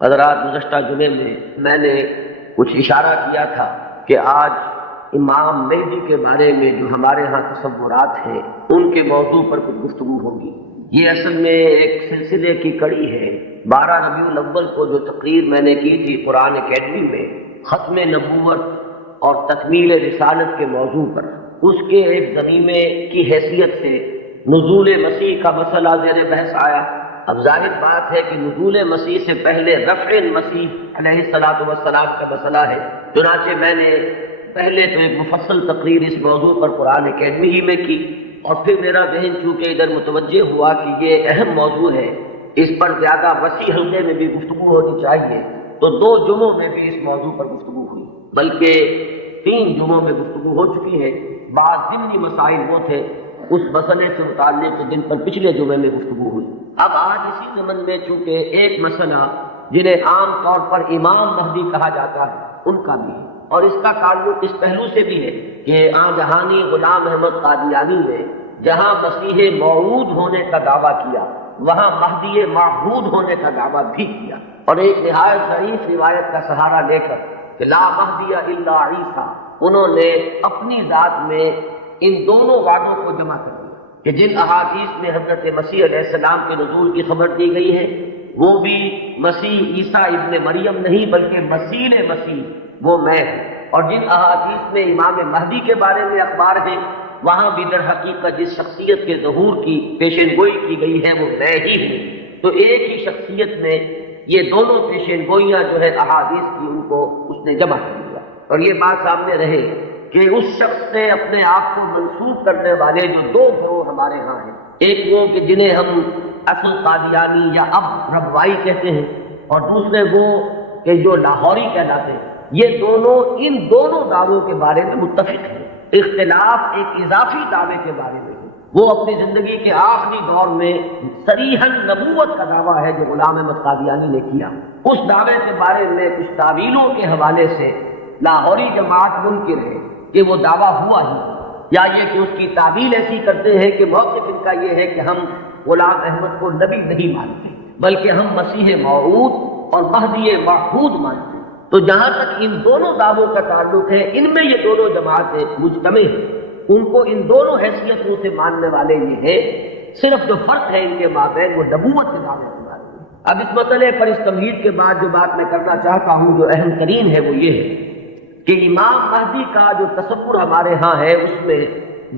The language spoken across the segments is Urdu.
حضرات، گزشتہ جمعے میں نے کچھ اشارہ کیا تھا کہ آج امام مہدی کے بارے میں جو ہمارے ہاں تصورات ہیں ان کے موضوع پر کچھ گفتگو ہوگی۔ یہ اصل میں ایک سلسلے کی کڑی ہے۔ 12 ربیع الاول کو جو تقریر میں نے کی تھی قرآن اکیڈمی میں ختم نبوت اور تکمیل رسالت کے موضوع پر، اس کے ایک ضمیمے کی حیثیت سے نزول مسیح کا مسئلہ زیر بحث آیا۔ اب ظاہر بات ہے کہ نزول مسیح سے پہلے رفع مسیح علیہ الصلوۃ والسلام کا مسئلہ ہے۔ چنانچہ میں نے پہلے تو ایک مفصل تقریر اس موضوع پر قرآن اکیڈمی ہی میں کی، اور پھر میرا ذہن چونکہ ادھر متوجہ ہوا کہ یہ اہم موضوع ہے، اس پر زیادہ وسیع حلقے میں بھی گفتگو ہونی چاہیے، تو 2 جمعوں میں بھی اس موضوع پر گفتگو ہوئی، بلکہ 3 جمعوں میں گفتگو ہو چکی ہے۔ بعض ضمنی مسائل وہ تھے اس مسئلے سے متعلق جن پر پچھلے جمعے میں گفتگو ہوئی۔ اب آج اسی ضمن میں چونکہ ایک مسئلہ جنہیں عام طور پر امام مہدی کہا جاتا ہے ان کا بھی ہے، اور اس کا تعلق اس پہلو سے بھی ہے کہ آن جہانی غلام احمد قادیانی نے جہاں مسیح موعود ہونے کا دعویٰ کیا وہاں مہدی معبود ہونے کا دعویٰ بھی کیا، اور ایک نہایت ضعیف روایت کا سہارا لے کر کہ لا مہدی الا عیسیٰ، انہوں نے اپنی ذات میں ان دونوں وعدوں کو جمع کر دیا کہ جن احادیث میں حضرت مسیح علیہ السلام کے نزول کی خبر دی گئی ہے وہ بھی مسیح عیسیٰ ابن مریم نہیں بلکہ مسیح مسیح وہ میں ہوں، اور جن احادیث میں امام مہدی کے بارے میں اخبار ہیں وہاں بھی در حقیقت جس شخصیت کے ظہور کی پیشین گوئی کی گئی ہے وہ میں ہی ہوں۔ تو ایک ہی شخصیت میں یہ دونوں پیشین گوئیاں جو ہے احادیث کی ان کو اس نے جمع کر دیا، اور یہ بات سامنے رہے کہ اس شخص سے اپنے آپ کو منسوب کرنے والے جو 2 گروہ ہمارے ہاں ہیں، ایک وہ کہ جنہیں ہم اصل قادیانی یا اب ربوائی کہتے ہیں، اور دوسرے وہ کہ جو لاہوری کہلاتے ہیں، یہ دونوں ان دونوں دعووں کے بارے میں متفق ہیں۔ اختلاف ایک اضافی دعوے کے بارے میں ہے، وہ اپنی زندگی کے آخری دور میں صریحاً نبوت کا دعویٰ ہے جو غلام احمد قادیانی نے کیا، اس دعوے کے بارے میں کچھ تعویلوں کے حوالے سے لاہوری جماعت منکر ہے کہ وہ دعویٰ ہوا ہی، یا یہ کہ اس کی تعویل ایسی کرتے ہیں کہ موقف ان کا یہ ہے کہ ہم غلام احمد کو نبی نہیں مانتے بلکہ ہم مسیح موعود اور مہدی معبود مانتے ہیں۔ تو جہاں تک ان دونوں دعووں کا تعلق ہے ان میں یہ دونوں جماعتیں مجتمع ہیں، ان کو ان دونوں حیثیتوں سے ماننے والے یہ ہیں، صرف جو فرق ہے ان کے مابین وہ نبوت کے دعوے کے بارے میں۔ اب اس مسئلے پر اس تمہید کے بعد جو بات میں کرنا چاہتا ہوں جو اہم ترین ہے وہ یہ ہے کہ امام مہدی کا جو تصور ہمارے ہاں ہے اس میں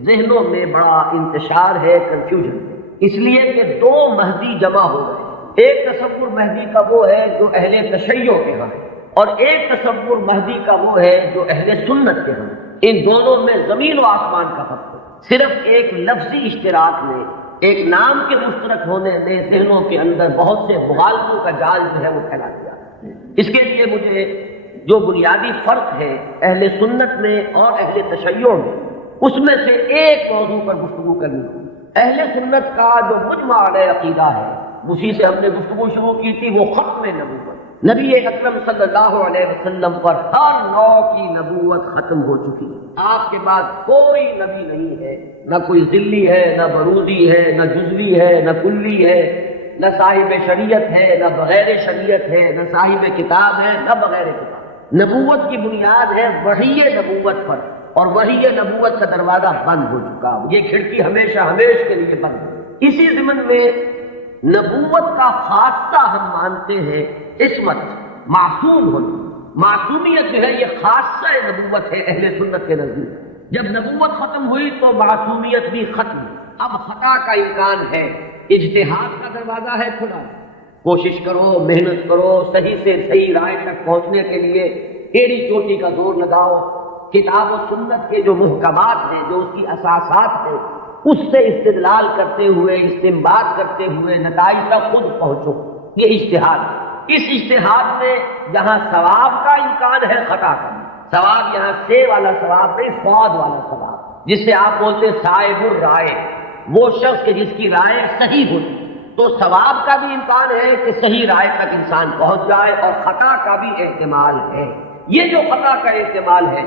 ذہنوں میں بڑا انتشار ہے، کنفیوژن، اس لیے کہ 2 مہدی جمع ہو گئے۔ ایک تصور مہدی کا وہ ہے جو اہل تشیع کے ہاں ہے، اور ایک تصور مہدی کا وہ ہے جو اہل سنت کے ہاں۔ ان دونوں میں زمین و آسمان کا فرق ہے، صرف ایک لفظی اشتراک میں، ایک نام کے مشترک ہونے میں ذہنوں کے اندر بہت سے مغالطوں کا جال جو ہے وہ پھیلا دیا۔ اس کے لیے مجھے جو بنیادی فرق ہے اہل سنت میں اور اہل تشیع میں، اس میں سے ایک موضوع پر گفتگو کرنی ہے۔ اہل سنت کا جو مجمع علیہ عقیدہ ہے اسی سے ہم نے گفتگو شروع کی تھی، وہ ختم نبوت، نبی اکرم صلی اللہ علیہ وسلم پر ہر نوع کی نبوت ختم ہو چکی ہے، آپ کے بعد کوئی نبی نہیں ہے، نہ کوئی ذلی ہے، نہ بروزی ہے، نہ جزوی ہے، نہ کلی ہے، نہ صاحب شریعت ہے، نہ بغیر شریعت ہے، نہ صاحب کتاب ہے، نہ بغیر کتاب۔ نبوت کی بنیاد ہے وحی نبوت پر، اور وحی نبوت کا دروازہ بند ہو چکا، یہ کھڑکی ہمیشہ کے لیے بند ہے۔ اسی ضمن میں نبوت کا خاصہ ہم مانتے ہیں عصمت، معصوم ہونا، معصومیت جو ہے یہ خاصہ نبوت ہے اہل سنت کے نزدیک۔ جب نبوت ختم ہوئی تو معصومیت بھی ختم، اب خطا کا امکان ہے، اجتہاد کا دروازہ ہے کھلا، کوشش کرو، محنت کرو، صحیح سے صحیح رائے تک پہنچنے کے لیے ایڑی چوٹی کا زور لگاؤ، کتاب و سنت کے جو محکمات ہیں، جو اس کی اساسات ہیں، اس سے استدلال کرتے ہوئے، استنباط کرتے ہوئے نتائج تک خود پہنچو، یہ اجتہاد۔ اس اجتہاد میں جہاں ثواب کا امکان ہے خطا کا، ثواب یہاں سے والا ثواب نہیں، فواد والا ثواب، جس سے آپ بولتے صاحب الرائے، وہ شخص کہ جس کی رائے صحیح ہوتی، تو ثواب کا بھی امکان ہے کہ صحیح رائے تک انسان پہنچ جائے، اور خطا کا بھی احتمال ہے۔ یہ جو خطا کا احتمال ہے،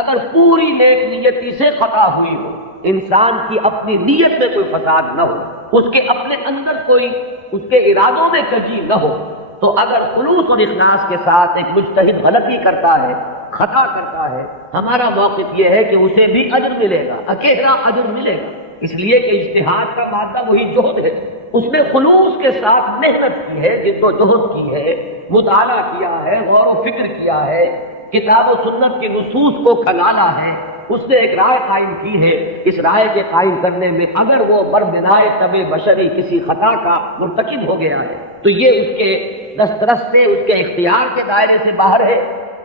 اگر پوری نیک نیتی سے خطا ہوئی ہو، انسان کی اپنی نیت میں کوئی فساد نہ ہو، اس کے اپنے اندر کوئی اس کے ارادوں میں کجی نہ ہو، تو اگر خلوص اور اخلاص کے ساتھ ایک مجتہد غلطی کرتا ہے، خطا کرتا ہے، ہمارا موقف یہ ہے کہ اسے بھی اجر ملے گا، اکیلا اجر ملے گا، اس لیے کہ اجتہاد کا مادہ وہی جہد ہے، اس نے خلوص کے ساتھ محنت کی ہے، جد و جہد کی ہے، مطالعہ کیا ہے، غور و فکر کیا ہے، کتاب و سنت کی نصوص کو کھنگالا ہے، اس نے ایک رائے قائم کی ہے، اس رائے کے قائم کرنے میں اگر وہ بربنائے طبع بشری کسی خطا کا مرتکب ہو گیا ہے تو یہ اس کے دسترس سے، اس کے اختیار کے دائرے سے باہر ہے،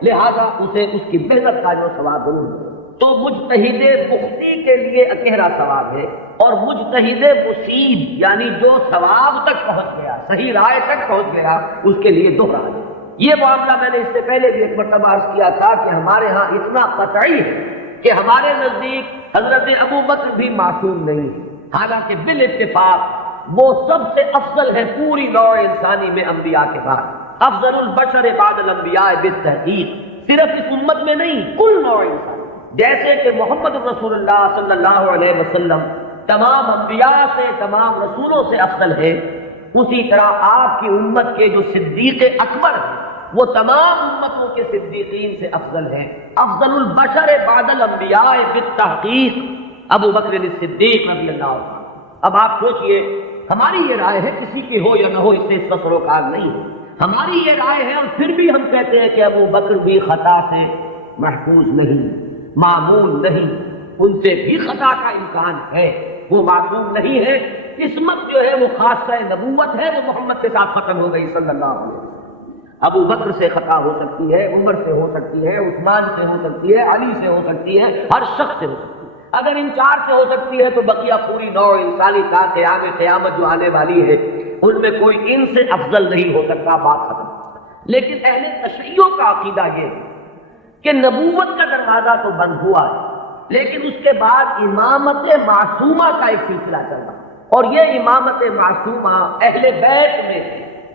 لہذا اسے اس کی محنت کا جو ثواب ضرور ہے۔ تو مجتہد مخطی کے لیے اکیرا ثواب ہے، اور مجتہد مصیب یعنی جو ثواب تک پہنچ گیا، صحیح رائے تک پہنچ گیا، اس کے لیے دوہرا ہے۔ یہ معاملہ میں نے اس سے پہلے بھی ایک مرتبہ عرض کیا تھا کہ ہمارے ہاں اتنا قطعی ہے کہ ہمارے نزدیک حضرت ابو بکر بھی معصوم نہیں ہے، حالانکہ بالاتفاق وہ سب سے افضل ہے پوری نوع انسانی میں انبیاء کے بعد، افضل البشر بعد الانبیاء بالتحقیق، صرف اس امت میں نہیں، کل نوع انسان، جیسے کہ محمد رسول اللہ صلی اللہ علیہ وسلم تمام انبیاء سے، تمام رسولوں سے افضل ہے، اسی طرح آپ کی امت کے جو صدیق اکبر ہیں وہ تمام امتوں کے صدیقین سے افضل ہے، افضل البشر بعد الانبیاء بالتحقیق ابو بکر الصدیق رضی اللہ عنہ۔ اب آپ سوچئے، ہماری یہ رائے ہے، کسی کی ہو یا نہ ہو اس سے اس کا سروکار نہیں ہے، ہماری یہ رائے ہے، اور پھر بھی ہم کہتے ہیں کہ ابو بکر بھی خطا سے محفوظ نہیں، معمول نہیں، ان سے بھی خطا کا امکان ہے، وہ معصوم نہیں ہے، قسمت جو ہے وہ خاصہ نبوت ہے، وہ محمد کے ساتھ ختم ہو گئی صلی اللہ علیہ وسلم۔ ابو بکر سے خطا ہو سکتی ہے، عمر سے ہو سکتی ہے، عثمان سے ہو سکتی ہے، علی سے ہو سکتی ہے، ہر شخص سے ہو سکتی ہے، اگر ان چار سے ہو سکتی ہے تو بقیہ پوری نوع انسانی تا قیامت جو آنے والی ہے ان میں کوئی ان سے افضل نہیں ہو سکتا، بات ختم۔ لیکن اہل تشیع کا عقیدہ یہ ہے کہ نبوت کا دروازہ تو بند ہوا ہے، لیکن اس کے بعد امامت معصومہ کا ایک سلسلہ چل رہا ہے، اور یہ امامت معصومہ اہل بیت میں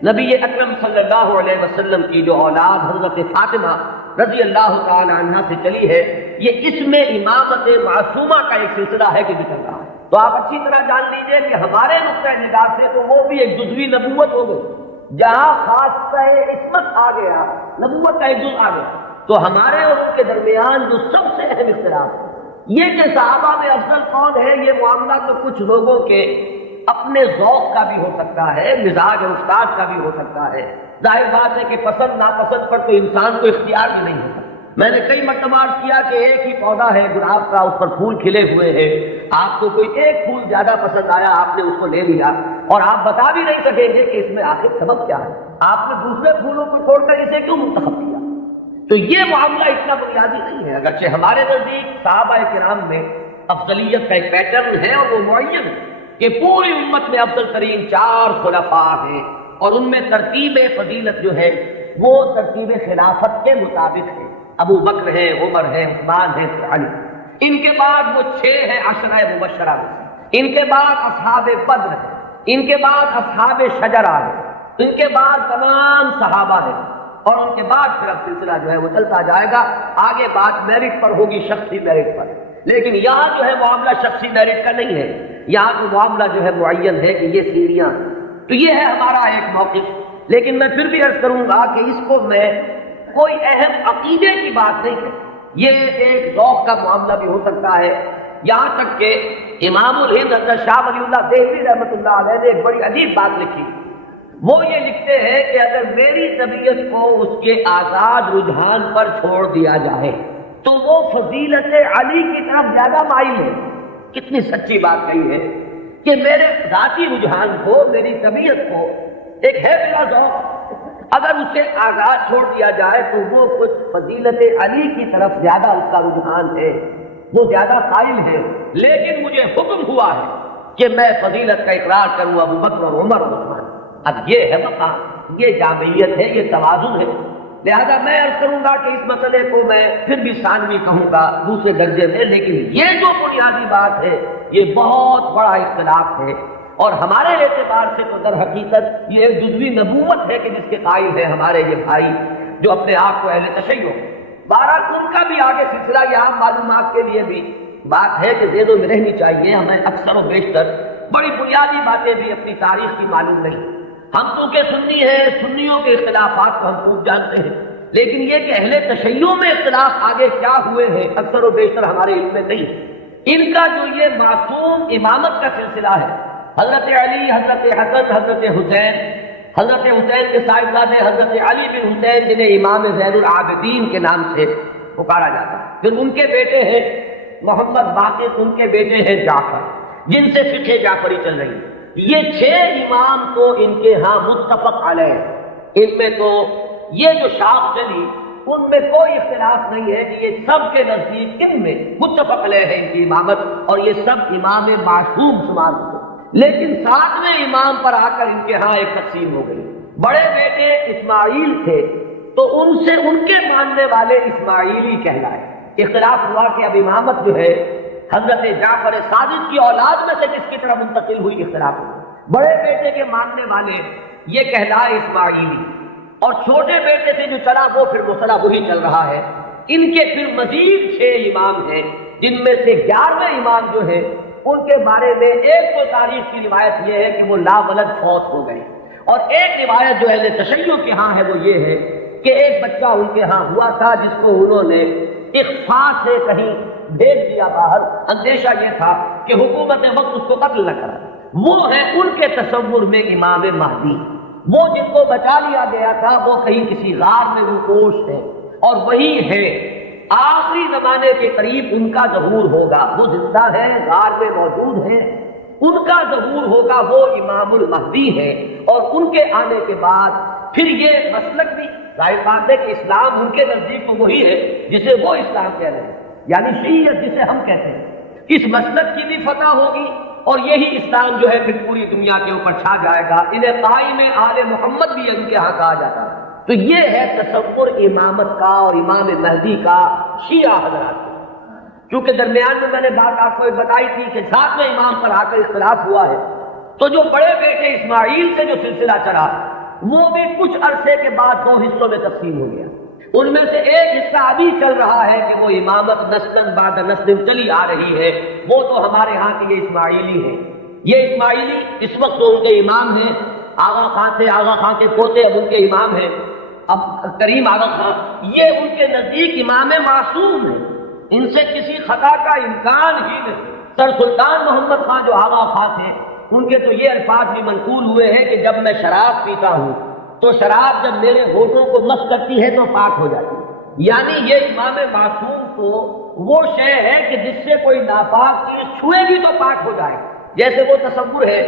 نبی اکرم صلی اللہ علیہ وسلم کی جو اولاد حضرت فاطمہ رضی اللہ تعالی عنہ سے چلی ہے، یہ اس میں امامت معصومہ کا ایک سلسلہ ہے کہ نکل رہا ہے۔ تو آپ اچھی طرح جان لیجئے کہ ہمارے نقطۂ نگاہ سے تو وہ بھی ایک جزوی نبوت ہو گئی، جہاں خاصہ عصمت آ گیا، نبوت کا ایک جز آ گیا، تو ہمارے اور اس کے درمیان جو سب سے اہم اختلاف ہے یہ کہ صحابہ میں افضل کون ہے، یہ معاملہ تو کچھ لوگوں کے اپنے ذوق کا بھی ہو سکتا ہے، مزاج اور استاد کا بھی ہو سکتا ہے، ظاہر بات ہے کہ پسند ناپسند پر تو انسان کو اختیار بھی نہیں ہوتا۔ میں نے کئی مرتبہ عرض کیا کہ ایک ہی پودا ہے گلاب کا، اس پر پھول کھلے ہوئے ہیں، آپ کو کوئی ایک پھول زیادہ پسند آیا، آپ نے اس کو لے لیا، اور آپ بتا بھی نہیں سکیں گے کہ اس میں آخر سبب کیا ہے، آپ نے دوسرے پھولوں کو چھوڑ کر اسے کیوں منتخب کیا۔ تو یہ معاملہ اتنا بنیادی نہیں ہے، اگرچہ ہمارے نزدیک صحابہ کرام میں افضلیت کا ایک پیٹرن ہے اور وہ معین ہے کہ پوری امت میں افضل ترین 4 خلفاء ہیں، اور ان میں ترتیب فضیلت جو ہے وہ ترتیب خلافت کے مطابق ہے، ابو بکر ہے، عمر ہے، عثمان ہے، علی، ان کے بعد وہ 6 ہیں عشرہ مبشرہ، ان کے بعد اصحاب بدر ہے، ان کے بعد اصحاب شجرہ ہے، ان کے بعد تمام صحابہ ہیں، اور ان کے بعد پھر اب سلسلہ جو ہے وہ چلتا جائے گا، آگے بات میرٹ پر ہوگی، شخصی میرٹ پر، لیکن یہاں جو ہے معاملہ شخصی میرٹ کا نہیں ہے، یہاں تو معاملہ جو ہے معین ہے کہ یہ سیڑھیاں، تو یہ ہے ہمارا ایک موقف۔ لیکن میں پھر بھی عرض کروں گا کہ اس کو میں کوئی اہم عقیدے کی بات نہیں ہے، یہ ایک ذوق کا معاملہ بھی ہو سکتا ہے، یہاں تک کہ امام الہند حضرت شاہ ولی اللہ دہلوی رحمۃ اللہ علیہ نے ایک بڑی عجیب بات لکھی، وہ یہ لکھتے ہیں کہ اگر میری طبیعت کو اس کے آزاد رجحان پر چھوڑ دیا جائے تو وہ فضیلت علی کی طرف زیادہ مائل ہے۔ کتنی سچی بات کہی ہے کہ میرے ذاتی رجحان کو، میری طبیعت کو، ایک ہے میرا ذوق، اگر اسے آزاد چھوڑ دیا جائے تو وہ کچھ فضیلت علی کی طرف زیادہ اس کا رجحان ہے، وہ زیادہ قائل ہے، لیکن مجھے حکم ہوا ہے کہ میں فضیلت کا اقرار کروں ابو بکر اور عمر اور عثمان۔ اب یہ ہے مقام، یہ جامعیت ہے، یہ توازن ہے، لہذا میں عرض کروں گا کہ اس مسئلے کو میں پھر بھی ثانوی کہوں گا، دوسرے درجے میں، لیکن یہ جو بنیادی بات ہے یہ بہت بڑا اختلاف ہے، اور ہمارے اعتبار سے تو در حقیقت یہ ایک جزوی نبوت ہے کہ جس کے قائل ہیں ہمارے یہ بھائی جو اپنے آپ کو اہل تشیع۔ بہرحال ان کا بھی آگے سلسلہ، یہ عام معلومات کے لیے بھی بات ہے کہ ذہنوں میں رہنی چاہیے، ہمیں اکثر و بیشتر بڑی بنیادی باتیں بھی اپنی تاریخ کی معلوم نہیں، ہم چونکہ سنی ہیں، سنیوں کے اختلافات کو ہم خوب جانتے ہیں، لیکن یہ کہ اہل تشیع میں اختلاف آگے کیا ہوئے ہیں اکثر و بیشتر ہمارے علم میں نہیں ہے۔ ان کا جو یہ معصوم امامت کا سلسلہ ہے، حضرت علی، حضرت حسن، حضرت حسین، حضرت حسین کے صاحبزادے حضرت علی بن حسین جنہیں امام زین العابدین کے نام سے پکارا جاتا ہے، پھر ان کے بیٹے ہیں محمد باقر، ان کے بیٹے ہیں جعفر، جن سے فقہ جعفری چل رہی ہے۔ یہ 6 امام تو ان کے ہاں متفق علیہ، ان میں تو یہ جو شاخ چلی ان میں کوئی اختلاف نہیں ہے کہ یہ سب کے نزدیک ان میں متفق علیہ ہے ان کی امامت، اور یہ سب امام معصوم شمار ہوتے۔ لیکن 7ویں امام پر آ کر ان کے ہاں ایک تقسیم ہو گئی۔ بڑے بیٹے اسماعیل تھے تو ان سے ان کے ماننے والے اسماعیلی کہلائے۔ اختلاف ہوا کہ اب امامت جو ہے حضرت جعفر صادق کی اولاد میں سے کس کی طرف منتقل ہوئی، اختلاف ہوا۔ بڑے بیٹے کے ماننے والے یہ کہلائے اسماعیلی، اور چھوٹے بیٹے سے جو چلا وہ پھر مسئلہ وہی چل رہا ہے۔ ان کے پھر مزید 6 امام ہیں، جن میں سے 11ویں امام جو ہے ان کے بارے میں ایک تو تاریخ کی روایت یہ ہے کہ وہ لا ولد فوت ہو گئے، اور ایک روایت جو اہل تشیع کے ہاں ہے وہ یہ ہے کہ ایک بچہ ان کے ہاں ہوا تھا جس کو انہوں نے اخفاء سے کہیں بھیج دیا باہر، اندیشہ یہ تھا کہ حکومت وقت اس کو قتل نہ کرے۔ وہ ہے ان کے تصور میں امام مہدی، وہ جن کو بچا لیا گیا تھا وہ کہیں کسی غار میں روپوش ہے، اور وہی ہے آخری زمانے کے قریب ان کا ظہور ہوگا۔ وہ زندہ ہے، غار میں موجود ہے، ان کا ظہور ہوگا، وہ امام المہدی ہے، اور ان کے آنے کے بعد پھر یہ مسلک بھی ظاہر بات ہے کہ اسلام ان کے نزدیک تو وہی ہے جسے وہ اسلام کہہ رہے ہیں، یعنی شیعیت جسے ہم کہتے ہیں، اس مسلک کی بھی فتح ہوگی، اور یہی اسلام جو ہے پھر پوری دنیا کے اوپر چھا جائے گا۔ انہیں قائم آل محمد بھی ان کے ہاں کہا جاتا ہے۔ تو یہ ہے تصور امامت کا اور امام مہدی کا شیعہ حضرات۔ کیونکہ درمیان میں نے بات آپ کو بتائی تھی کہ 7ویں امام پر آ کر اختلاف ہوا ہے، تو جو بڑے بیٹے اسماعیل سے جو سلسلہ چلا وہ بھی کچھ عرصے کے بعد 2 حصوں میں تقسیم ہو گیا۔ ان میں سے ایک حصہ ابھی چل رہا ہے کہ وہ امامت نسل بعد نسل چلی آ رہی ہے، وہ تو ہمارے ہاں کے یہ اسماعیلی ہیں۔ یہ اسماعیلی اس وقت تو ان کے امام ہیں، آغا خان تھے، آغا خان کے پوتے اب ان کے امام ہیں، اب کریم آغا خان، یہ ان کے نزدیک امام معصوم ہیں، ان سے کسی خطا کا امکان ہی نہیں۔ سر سلطان محمد خان جو آغا خان تھے ان کے تو یہ الفاظ بھی منقول ہوئے ہیں کہ جب میں شراب پیتا ہوں تو شراب جب میرے ہونٹوں کو مس کرتی ہے تو پاک ہو جاتی ہے۔ یعنی یہ امام معصوم تو وہ شے ہے کہ جس سے کوئی ناپاک چیز چھوئے گی تو پاک ہو جائے، جیسے وہ تصور ہے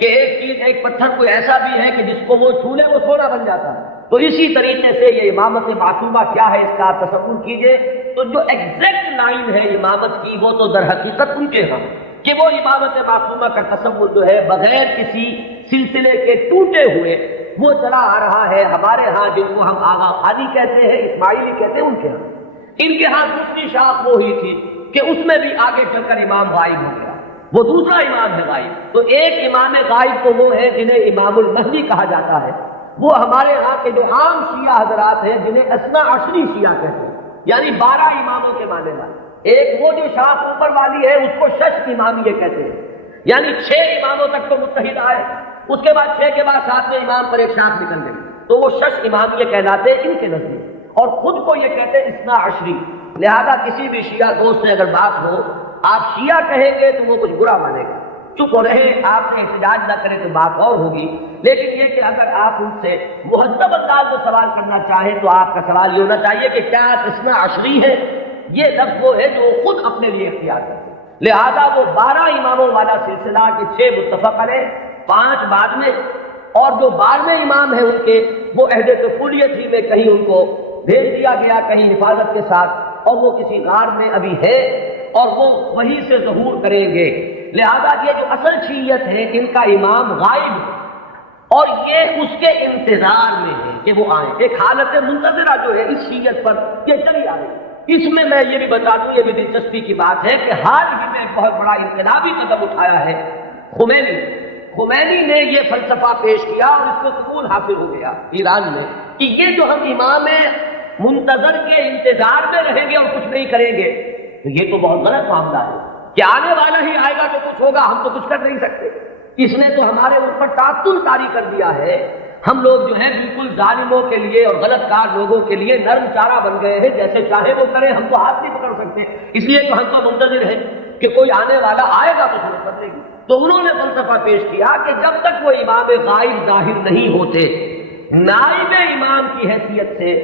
کہ ایک چیز، ایک پتھر کوئی ایسا بھی ہے کہ جس کو وہ چھو لے وہ سونا بن جاتا ہے۔ تو اسی طریقے سے یہ امامت معصومہ کیا ہے اس کا آپ تصور کیجئے، تو جو ایگزیکٹ لائن ہے امامت کی وہ تو در حقیقت ان کے ہاں کہ وہ امامت معصومہ کا تصور جو ہے بغیر کسی سلسلے کے ٹوٹے ہوئے وہ چلا آ رہا ہے ہمارے ہاں، جن کو ہم آغا خانی کہتے ہیں، اسماعیلی کہتے ہیں، ان کے ہاں۔ ان کے ہاں دوسری شاخ وہ ہی تھی کہ اس میں بھی آگے چل کر امام غائب ہو گیا، وہ دوسرا امام ہے غائب۔ تو ایک امام غائب تو وہ ہے جنہیں امام المہدی کہا جاتا ہے، وہ ہمارے ہاں کے جو عام شیعہ حضرات ہیں جنہیں اثنا عشری شیعہ کہتے ہیں، یعنی 12 اماموں کے ماننے والے۔ ایک وہ جو شاخ اوپر والی ہے اس کو شش امامیہ کہتے ہیں، یعنی 6 اماموں تک تو متحد آئے، اس کے بعد 6 کے بعد 7ویں امام پر ایک شاخ نکل گئی، تو وہ شش امامیہ کہلاتے ہیں ان کے نزدیک، اور خود کو یہ کہتے ہیں اثنا عشری۔ لہذا کسی بھی شیعہ دوست سے اگر بات ہو آپ شیعہ کہیں گے تو وہ کچھ برا مانے گا، چپ رہے، آپ سے احتجاج نہ کرے تو بات اور ہوگی۔ لیکن یہ کہ اگر آپ ان سے مہذب انداز میں سوال کرنا چاہیں تو آپ کا سوال یہ ہونا چاہیے کہ کیا آپ اثنا عشری ہے؟ یہ لفظ وہ ہے جو خود اپنے لیے اختیار کرتے ہیں۔ لہذا وہ 12 اماموں والا سلسلہ کے 6 متفق علیہ، 5 بعد میں، اور جو 12ویں امام ہیں ان کے وہ عہد طفولیت ہی میں کہیں ان کو بھیج دیا گیا کہیں حفاظت کے ساتھ، اور وہ کسی غار میں ابھی ہے اور وہ وہیں سے ظہور کریں گے۔ لہذا یہ جو اصل شیعیت ہے ان کا امام غائب ہے، اور یہ اس کے انتظار میں ہے کہ وہ آئیں۔ ایک حالت منتظرہ جو ہے اس شیعیت پر یہ چلی آ رہی ہے۔ اس میں یہ بھی بتا دوں، یہ بھی دلچسپی کی بات ہے کہ حال ہی میں ایک بہت بڑا انقلابی قدم اٹھایا ہے خمینی نے یہ فلسفہ پیش کیا اور اس کو قبول حاصل ہو گیا ایران میں کہ یہ جو ہم امام منتظر کے انتظار میں رہیں گے اور کچھ نہیں کریں گے تو یہ تو بہت غلط معاملہ ہے کہ آنے والا ہی آئے گا تو کچھ ہوگا، ہم تو کچھ کر نہیں سکتے۔ اس نے تو ہمارے اوپر تعطل طاری کر دیا ہے. ہم لوگ جو ہے بالکل ظالموں کے لیے اور غلط کار لوگوں کے لیے نرم چارہ بن گئے ہیں، جیسے چاہے وہ کرے، ہم تو ہاتھ نہیں پکڑ سکتے. اس لیے تو ہم تو منتظر ہیں کہ کوئی آنے والا آئے گا تو صورت بدلے گی. تو انہوں نے فلسفہ پیش کیا کہ جب تک وہ امام غائب ظاہر نہیں ہوتے، نائب امام کی حیثیت سے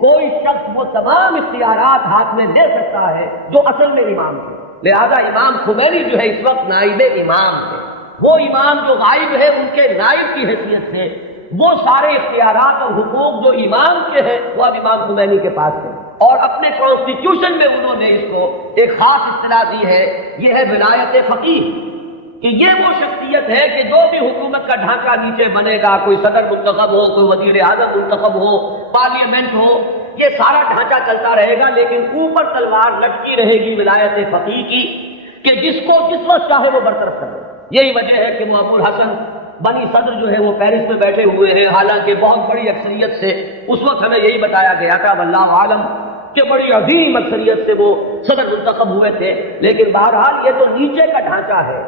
کوئی شخص وہ تمام اختیارات ہاتھ میں لے سکتا ہے جو اصل میں امام ہے. لہذا امام خمینی جو ہے اس وقت نائب امام ہے. وہ امام جو غائب ہے ان کے نائب کی حیثیت سے وہ سارے اختیارات اور حقوق جو امام کے ہیں وہ اب امام خمینی کے پاس ہیں. اور اپنے کانسٹیٹیوشن میں انہوں نے اس کو ایک خاص اصطلاح دی ہے، یہ ہے ولایت فقیہ، کہ یہ وہ شخصیت ہے کہ جو بھی حکومت کا ڈھانچہ نیچے بنے گا، کوئی صدر منتخب ہو، کوئی وزیر اعظم منتخب ہو، پارلیمنٹ ہو، یہ سارا ڈھانچہ چلتا رہے گا، لیکن اوپر تلوار لٹکی رہے گی ولایت فقیہ کی، کہ جس کو جس وقت چاہے وہ برطرف کرے. یہی وجہ ہے کہ وہ ابو الحسن بنی صدر جو ہے وہ پیرس میں بیٹھے ہوئے ہیں، حالانکہ بہت بڑی اکثریت سے اس وقت ہمیں یہی بتایا گیا تھا واللہ عالم کہ بڑی عظیم اکثریت سے وہ صدر منتخب ہوئے تھے. لیکن بہرحال یہ تو نیچے کا ڈھانچہ ہے،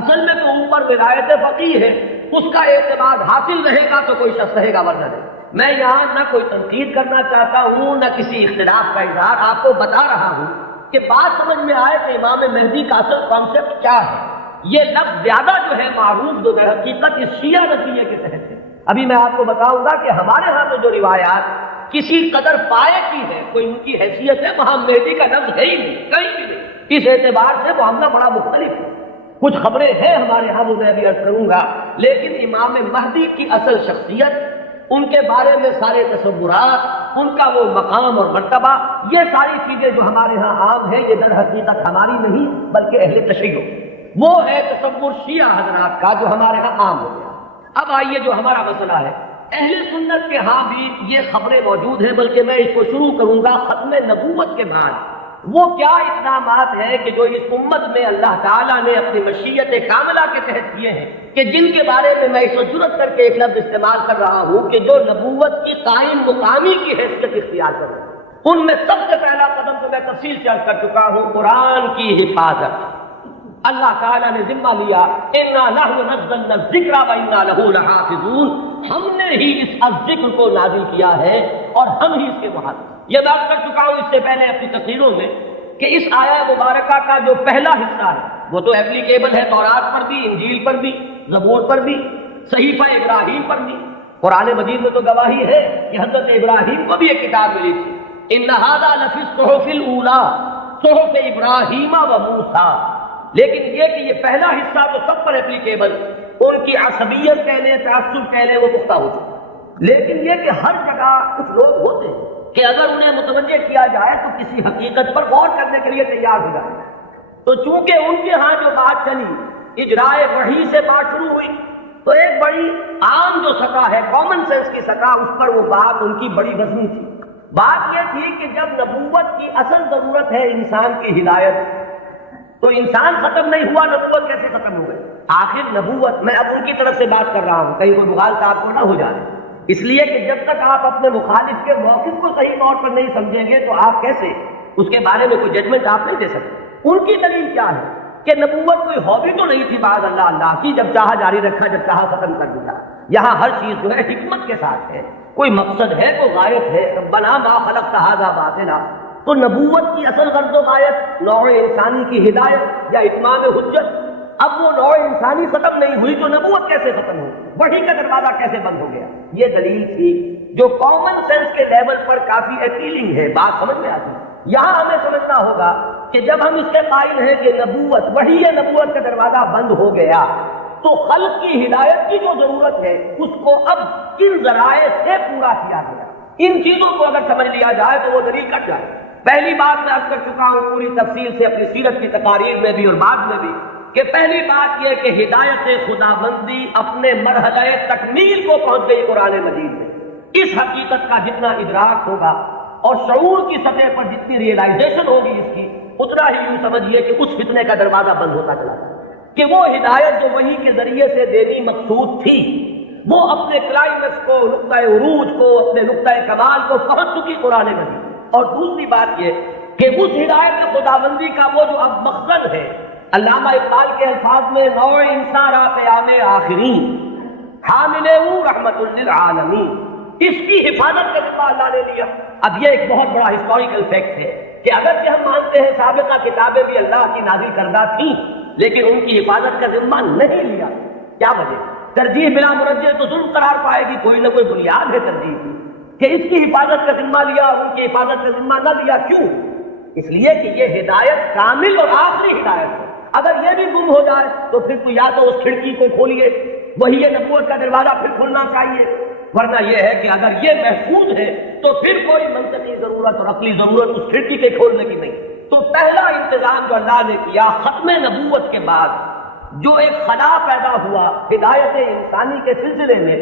اصل میں تو اوپر ولایت فقیہ ہے. اس کا اعتماد حاصل رہے گا تو کوئی شخص رہے گا، ورنہ نہیں. میں یہاں نہ کوئی تنقید کرنا چاہتا ہوں نہ کسی اختلاف کا اظہار، آپ کو بتا رہا ہوں کہ بات سمجھ میں آئے کہ امام مہدی کا اصل کانسیپٹ کیا ہے. یہ لفظ زیادہ جو ہے معروف جو در حقیقت اس شیعہ نظریے کے تحت ہے. ابھی میں آپ کو بتاؤں گا کہ ہمارے ہاں تو جو روایات کسی قدر پائے کی ہے، کوئی ان کی حیثیت ہے، وہاں مہدی کا لفظ ہے ہی نہیں، کہیں بھی نہیں. اس اعتبار سے معاملہ بڑا مختلف ہے. کچھ خبریں ہیں ہمارے ہاں وہ میں بھی عرض کروں گا، لیکن امام مہدی کی اصل شخصیت، ان کے بارے میں سارے تصورات، ان کا وہ مقام اور مرتبہ، یہ ساری چیزیں جو ہمارے ہاں عام ہیں، یہ در حقیقت ہماری نہیں بلکہ اہل تشیع، وہ ہے تصور شیعہ حضرات کا جو ہمارے ہاں عام ہو گیا. اب آئیے جو ہمارا مسئلہ ہے، اہل سنت کے ہاں بھی یہ خبریں موجود ہیں، بلکہ میں اس کو شروع کروں گا ختم نبوت کے بعد. وہ کیا اقدامات ہیں کہ جو اس امت میں اللہ تعالیٰ نے اپنی مشیت کاملہ کے تحت کیے ہیں، کہ جن کے بارے میں میں اس کو جرت کر کے ایک لفظ استعمال کر رہا ہوں کہ جو نبوت کی قائم مقامی کی حیثیت اختیار کر رہے ہیں. ان میں سب سے پہلا قدم تو میں تفصیل سے عرض کر چکا ہوں، قرآن کی حفاظت. اللہ تعالیٰ نے ذمہ لیا، اِنَّا نَحْنُ نَزَّلْنَا الذِّكْرَ وَإِنَّا لَهُ لَحَافِظُونَ، ہم نے ہی اس ذکر کو نازل کیا ہے اور ہم ہی اس کے محافظ. یہ بات کر چکا ہوں اس سے پہلے اپنی تقریروں میں کہ اس آیہ مبارکہ کا جو پہلا حصہ ہے وہ تو ایپلیکیبل ہے تورات پر بھی، انجیل پر بھی، زبور پر بھی، صحیفہ ابراہیم پر بھی. قرآن مجید میں تو گواہی ہے کہ حضرت ابراہیم کو بھی ایک کتاب ملی تھی، إِنَّ هَذَا لَفِي الصُّحُفِ الْأُولَىٰ صُحُفِ إِبْرَاهِيمَ وَمُوسَىٰ. لیکن یہ کہ یہ پہلا حصہ تو سب پر اپلیکیبل، ان کی عصبیت کہہ لیں، تعصب کہہ لیں، وہ پختہ ہو چکا. لیکن یہ کہ ہر جگہ کچھ لوگ ہوتے ہیں کہ اگر انہیں متوجہ کیا جائے تو کسی حقیقت پر غور کرنے کے لیے تیار ہو جائے. تو چونکہ ان کے ہاں جو بات چلی اجرائے وحی سے بات شروع ہوئی، تو ایک بڑی عام جو سطح ہے، کامن سینس کی سطح، اس پر وہ بات ان کی بڑی وزنی تھی. بات یہ تھی کہ جب نبوت کی اصل ضرورت ہے انسان کی ہدایت، تو انسان ختم نہیں ہوا، نبوت کیسے ختم ہو گئی؟ آخر نبوت، میں اب ان کی طرف سے بات کر رہا ہوں، کہیں کوئی مغالطہ آپ کو نہ ہو جائے، اس لیے کہ جب تک آپ اپنے مخالف کے موقف کو صحیح طور پر نہیں سمجھیں گے تو آپ کیسے اس کے بارے میں کوئی ججمنٹ آپ نہیں دے سکتے. ان کی دلیل کیا ہے کہ نبوت کوئی ہابی تو نہیں تھی بعد اللہ کی، جب چاہا جاری رکھا، جب چاہا ختم کر دیا. یہاں ہر چیز جو ہے حکمت کے ساتھ ہے، کوئی مقصد ہے، کوئی غایت ہے. ربنا ما خلقت ھذا باطلا. تو نبوت کی اصل غرض و غایت نوع انسانی کی ہدایت یا اتمام حجت. اب وہ نوع انسانی ختم نہیں ہوئی تو نبوت کیسے ختم ہو؟ وحی کا دروازہ کیسے بند ہو گیا؟ یہ دلیل تھی جو کامن سینس کے لیول پر کافی اپیلنگ ہے، بات سمجھ میں آتی ہے. یہاں ہمیں سمجھنا ہوگا کہ جب ہم اس کے قائل ہیں کہ نبوت، وحی نبوت کا دروازہ بند ہو گیا، تو خلق کی ہدایت کی جو ضرورت ہے اس کو اب کن ذرائع سے پورا کیا گیا. ان چیزوں کو اگر سمجھ لیا جائے تو وہ دلیل کٹ جائے. پہلی بات میں عرض کر چکا ہوں پوری تفصیل سے اپنی سیرت کی تقاریر میں بھی اور بعد میں بھی، کہ پہلی بات یہ کہ ہدایت خدا بندی اپنے مرحلہ تکمیل کو پہنچ گئی قرآن مجید میں. اس حقیقت کا جتنا ادراک ہوگا اور شعور کی سطح پر جتنی ریئلائزیشن ہوگی اس کی، اتنا ہی یوں سمجھیے کہ اس فتنے کا دروازہ بند ہوتا چلا جائے کہ وہ ہدایت جو وحی کے ذریعے سے دینی مقصود تھی وہ اپنے کلائمیکس کو، نقطۂ عروج کو، اپنے نقطۂ کمال کو پہنچ چکی قرآن مجید. اور دوسری بات یہ کہ اس ہدایت خداوندی کا وہ جو اب مخزن ہے، علامہ اقبال کے الفاظ میں نوع انسان را قیام آخرین حامل رحمت للعالمین، اس کی حفاظت کا ذمہ اللہ نے لیا۔ اب یہ ایک بہت بڑا ہسٹوریکل فیکٹ ہے کہ اگرچہ ہم مانتے ہیں سابقہ کتابیں بھی اللہ کی نازل کردہ تھیں، لیکن ان کی حفاظت کا ذمہ نہیں لیا۔ کیا وجہ؟ ترجیح بلا مرجع تو ظلم قرار پائے گی، کوئی نہ کوئی بنیاد ہے ترجیح کی کہ اس کی حفاظت کا ذمہ لیا اور ان کی حفاظت کا ذمہ نہ لیا۔ کیوں؟ اس لیے کہ یہ ہدایت کامل اور آخری ہدایت ہے۔ اگر یہ بھی گم ہو جائے تو پھر تو یا تو اس کھڑکی کو کھولیے، وہی نبوت کا دروازہ پھر کھولنا چاہیے، ورنہ یہ ہے کہ اگر یہ محفوظ ہے تو پھر کوئی منطقی ضرورت اور عقلی ضرورت اس کھڑکی کے کھولنے کی نہیں۔ تو پہلا انتظام جو اللہ نے کیا ختم نبوت کے بعد، جو ایک خلا پیدا ہوا ہدایت انسانی کے سلسلے میں،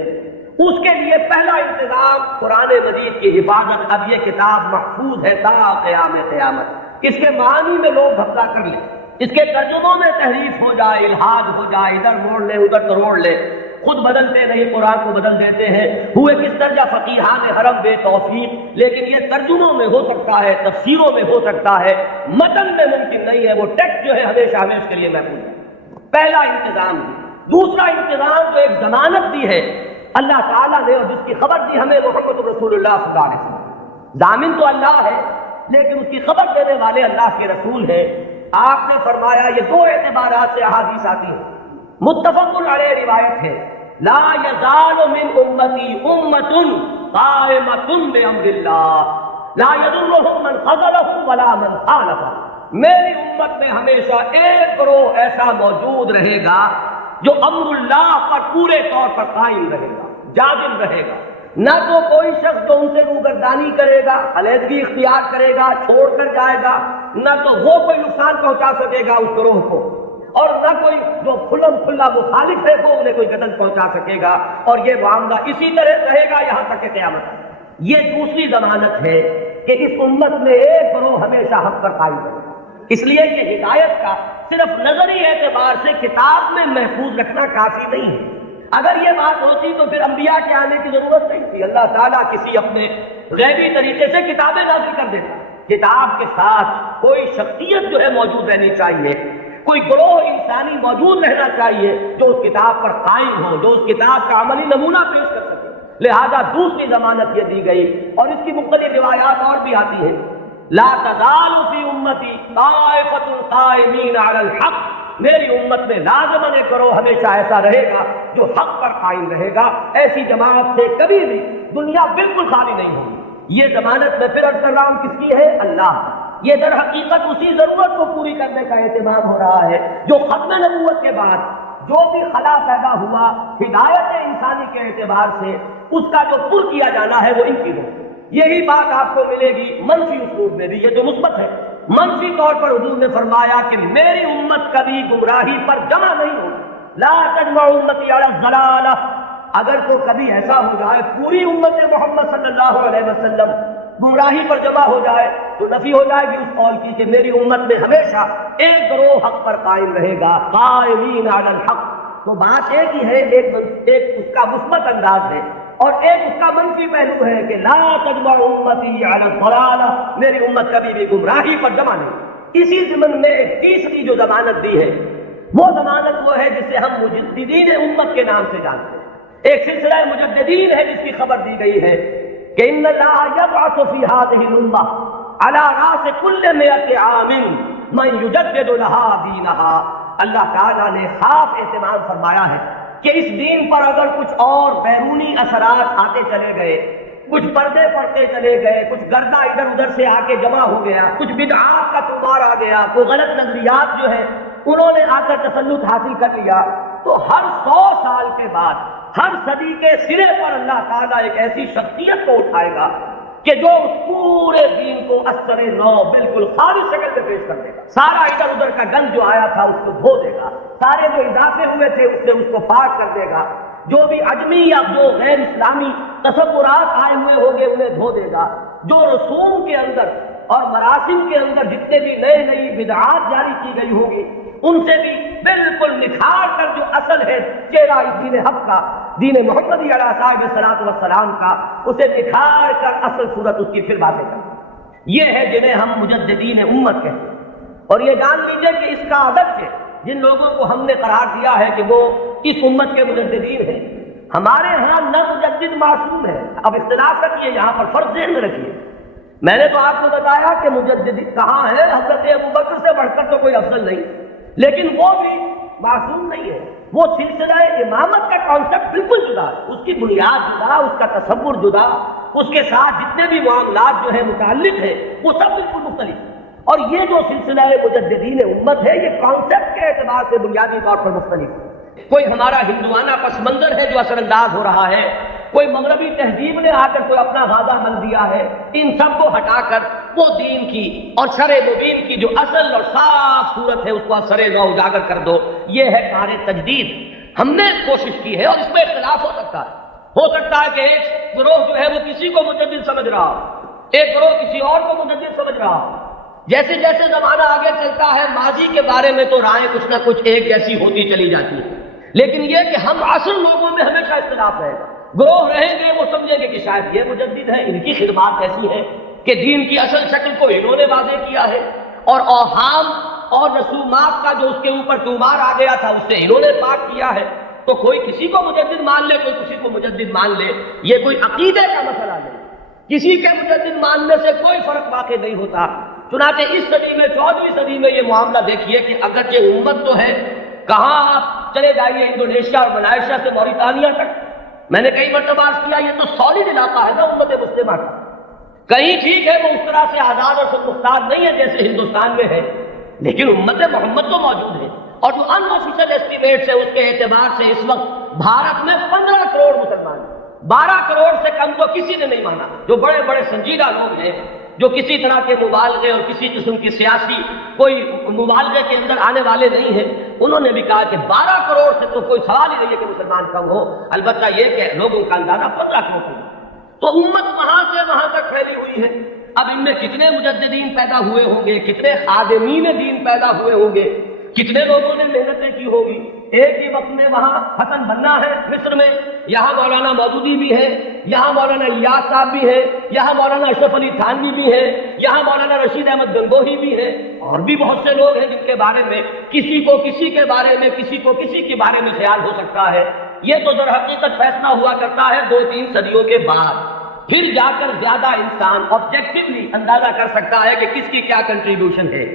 اس کے لیے پہلا انتظام قرآن مجید کی حفاظت۔ اب یہ کتاب محفوظ ہے تا قیام قیامت، اس کے معنی میں لوگ گھبلا کر لیں، اس کے ترجموں میں تحریف ہو جائے، الحاد ہو جائے، ادھر موڑ لے ادھر تروڑ لے، خود بدلتے نہیں قرآن کو بدل دیتے ہیں، ہوئے کس درجہ فقیہان حرم بے توفیق، لیکن یہ ترجموں میں ہو سکتا ہے، تفسیروں میں ہو سکتا ہے، متن میں ممکن نہیں ہے۔ وہ ٹیکسٹ جو ہے ہمیشہ ہمیشہ کے لیے محفوظ ہے۔ پہلا انتظام۔ دوسرا انتظام جو ایک ضمانت دی ہے اللہ تعالیٰ نے اور جس کی خبر دی ہمیں محمد رسول اللہ صلی اللہ علیہ وسلم، ضامن تو اللہ ہے لیکن اس کی خبر دینے والے اللہ کے رسول ہیں۔ آپ نے فرمایا، یہ دو اعتبارات سے احادیث آتی ہیں، متفق علیہ روایت ہے، لا یزال من امتی امت قائمۃ بامر اللہ لا یضرهم من خذلہ ولا من خالفہ۔ میری امت میں ہمیشہ ایک گروہ ایسا موجود رہے گا جو امر اللہ پر پورے طور پر قائم رہے گا، جازم رہے گا، نہ تو کوئی شخص جو ان سے روگردانی کرے گا، علیحدگی اختیار کرے گا، چھوڑ کر جائے گا، نہ تو وہ کوئی نقصان پہنچا سکے گا اس گروہ کو، اور نہ کوئی جو کھلم کھلا مخالف ہے وہ انہیں کوئی قتل پہنچا سکے گا، اور یہ معاملہ اسی طرح رہے گا یہاں تک کہ قیامت۔ یہ دوسری ضمانت ہے کہ اس امت میں ایک گروہ ہمیشہ حق پر قائم رہے گا، اس لیے کہ ہدایت کا صرف نظری اعتبار سے کتاب میں محفوظ رکھنا کافی نہیں ہے۔ اگر یہ بات ہوتی تو پھر انبیاء کے آنے کی ضرورت نہیں تھی، اللہ تعالیٰ کسی اپنے غیبی طریقے سے کتابیں نازل کر دیتا۔ کتاب کے ساتھ کوئی شخصیت جو ہے موجود رہنی چاہیے، کوئی گروہ انسانی موجود رہنا چاہیے جو اس کتاب پر قائم ہو، جو اس کتاب کا عملی نمونہ پیش کر سکے۔ لہذا دوسری ضمانت یہ دی گئی، اور اس کی مختلف روایات اور بھی آتی ہیں، لا تزال فی امتی طائفۃ قائمین علی الحق، میری امت میں لازماً ایک گروہ ہمیشہ ایسا رہے گا جو حق پر قائم رہے گا، ایسی جماعت سے کبھی بھی دنیا بالکل خالی نہیں ہوگی۔ یہ ضمانت میں پھر عرض کر رہا ہوں کس کی ہے؟ اللہ۔ یہ در حقیقت اسی ضرورت کو پوری کرنے کا اہتمام ہو رہا ہے جو ختم نبوت کے بعد جو بھی خلا پیدا ہوا ہدایت انسانی کے اعتبار سے، اس کا جو پر کیا جانا ہے وہ ان چیزوں سے۔ یہی بات آپ کو ملے گی منفی اسلوب میں بھی، یہ جو مثبت ہے۔ منفی طور پر حضور نے فرمایا کہ میری امت کبھی گمراہی پر جمع نہیں ہوگی، لا تجمع امتی علی الضلالہ۔ اگر تو کبھی ایسا ہو جائے پوری امت محمد صلی اللہ علیہ وسلم گمراہی پر جمع ہو جائے تو نفی ہو جائے گی اس قول کی کہ میری امت میں ہمیشہ ایک گروہ حق پر قائم رہے گا، قائمین علی الحق۔ تو بات ایک ہی ہے، ایک اس کا مثبت انداز ہے اور ایک اس کا منفی پہلو ہے کہ لا تجمع امتی علی الضلالہ، میری امت کبھی بھی گمراہی پر جمع نہیں۔ اسی ضمن میں ایک تیسری جو ضمانت دی ہے وہ ضمانت وہ ہے جسے ہم مجددین امت کے نام سے جانتے ہیں۔ ایک سلسلہ مجددین ہے جس کی خبر دی گئی ہے کہ ان اللہ یبعث فی هذه الامہ علی راس کل 100 عام من یجدد لها دینها۔ اللہ تعالیٰ نے خاص اہتمام فرمایا ہے کہ اس دین پر اگر کچھ اور بیرونی اثرات آتے چلے گئے، کچھ پردے پڑتے چلے گئے، کچھ گردہ ادھر ادھر سے آ کے جمع ہو گیا، کچھ بدعات کا تمار آ گیا، کوئی غلط نظریات جو ہے انہوں نے آ کر تسلط حاصل کر لیا، تو ہر 100 سال کے بعد ہر صدی کے سرے پر اللہ تعالیٰ ایک ایسی شخصیت کو اٹھائے گا کہ جو اس پورے دین کو اثر نو بالکل خالص شکل میں پیش کر دے گا، سارا ادھر ادھر کا گند جو آیا تھا اس کو دھو دے گا، سارے جو اضافے ہوئے تھے اس سے اس کو پاک کر دے گا، جو بھی عجمی یا جو غیر اسلامی تصورات آئے ہوئے ہوں گے انہیں دھو دے گا، جو رسوم کے اندر اور مراسم کے اندر جتنے بھی نئی نئی بدعات جاری کی گئی ہوگی ان سے بھی بالکل نکھار کر جو اصل ہے چہرہ اس دین حق کا، دین محمدی علیہ صاحب الصلاۃ والسلام کا، اسے نکھار کر اصل صورت اس کی پھر واضح کر۔ یہ ہے جنہیں ہم مجددین امت کہتے ہیں۔ اور یہ جان لیجیے کہ اس کا عدد ہے جن لوگوں کو ہم نے قرار دیا ہے کہ وہ اس امت کے مجددین ہیں، ہمارے ہاں نہ مجدد معصوم ہے۔ اب اختلاف رکھیے، یہاں پر فرق ذہن میں رکھیے۔ میں نے تو آپ کو بتایا کہ مجدد کہاں ہے، حضرت ابوبکر سے بڑھ کر تو کوئی افضل نہیں، لیکن وہ بھی معصوم نہیں ہے۔ وہ سلسلہ امامت کا کانسیپٹ بالکل جدا ہے، اس کی بنیاد جدا، اس کا تصور جدا، اس کے ساتھ جتنے بھی معاملات جو ہے متعلق ہے وہ سب بالکل مختلف ہیں۔ اور یہ جو سلسلہ مجددین امت ہے یہ کانسیپٹ کے اعتبار سے بنیادی طور پر مختلف ہے۔ کوئی ہمارا ہندوانہ پس منظر ہے جو اثر انداز ہو رہا ہے، کوئی مغربی تہذیب نے آ کر کوئی اپنا وعدہ بن دیا ہے، ان سب کو ہٹا کر وہ دین کی اور شرع مبین کی جو اصل اور صاف صورت ہے اس کو سرے نو اجاگر کر دو۔ یہ ہے کار تجدید۔ ہم نے کوشش کی ہے اور اس میں اختلاف ہو سکتا ہے کہ ایک گروہ جو ہے وہ کسی کو مجدد سمجھ رہا ہو، ایک گروہ کسی اور کو مجدد سمجھ رہا ہو۔ جیسے جیسے زمانہ آگے چلتا ہے ماضی کے بارے میں تو رائے کچھ نہ کچھ ایک جیسی ہوتی چلی جاتی ہے، لیکن یہ کہ ہم اصل لوگوں میں ہمیشہ اختلاف رہے گا۔ گروہ رہیں گے وہ سمجھیں گے کہ شاید یہ مجدد ہے، ان کی خدمات ایسی ہیں کہ دین کی اصل شکل کو انہوں نے واضح کیا ہے، اور اوہام اور رسومات کا جو اس کے اوپر تومار آ گیا تھا اس سے انہوں نے پاک کیا ہے۔ تو کوئی کسی کو مجدد مان لے، کوئی کسی کو مجدد مان لے، یہ کوئی عقیدے کا مسئلہ نہیں، کسی کے مجدد ماننے سے کوئی فرق واقع نہیں ہوتا۔ چنانچہ اس صدی میں 14ویں صدی میں یہ معاملہ دیکھیے کہ اگرچہ امت تو ہے، کہاں آپ چلے جائیے انڈونیشیا اور ملائیشیا سے موریتانیہ تک، میں نے کئی مرتبہ عرض کیا یہ تو سالڈ علاقہ ہے نا امت مسلمہ کا۔ کہیں ٹھیک ہے وہ اس طرح سے آزاد اور خود مختار نہیں ہے جیسے ہندوستان میں ہے، لیکن امت محمد تو موجود ہے، اور جو ان آفیشل ایسٹیمیٹس ہے اس کے اعتبار سے اس وقت بھارت میں 15 کروڑ مسلمان ہیں۔ 12 کروڑ سے کم تو کسی نے نہیں مانا، جو بڑے بڑے سنجیدہ لوگ ہیں، جو کسی طرح کے مبالغے اور کسی قسم کی سیاسی کوئی مبالغے کے اندر آنے والے نہیں ہیں، انہوں نے بھی کہا کہ 12 کروڑ سے تو کوئی سوال ہی نہیں ہے کہ مسلمان کم ہو، البتہ یہ کہ لوگوں کا اندازہ 15 کروڑ ہے۔ تو امت وہاں سے وہاں تک پھیلی ہوئی ہے۔ اب ان میں کتنے مجددین پیدا ہوئے ہوں گے، کتنے خادمین دین پیدا ہوئے ہوں گے، کتنے لوگوں نے محنتیں کی ہوگی۔ ایک ہی وقت میں وہاں حسن بننا ہے مصر میں، یہاں مولانا مودودی بھی ہے، یہاں مولانا الیاس صاحب بھی ہے، یہاں مولانا اشرف علی تھانوی بھی ہے، یہاں مولانا رشید احمد گنگوہی بھی ہے، اور بھی بہت سے لوگ ہیں جن کے بارے میں کسی کو کسی کے بارے میں، کسی کو کسی کے بارے میں خیال ہو سکتا ہے۔ یہ تو در حقیقت فیصلہ ہوا کرتا ہے 2-3 صدیوں کے بعد، پھر جا کر زیادہ انسان آبجیکٹولی اندازہ کر سکتا ہے کہ کس کی کیا کنٹریبیوشن ہے۔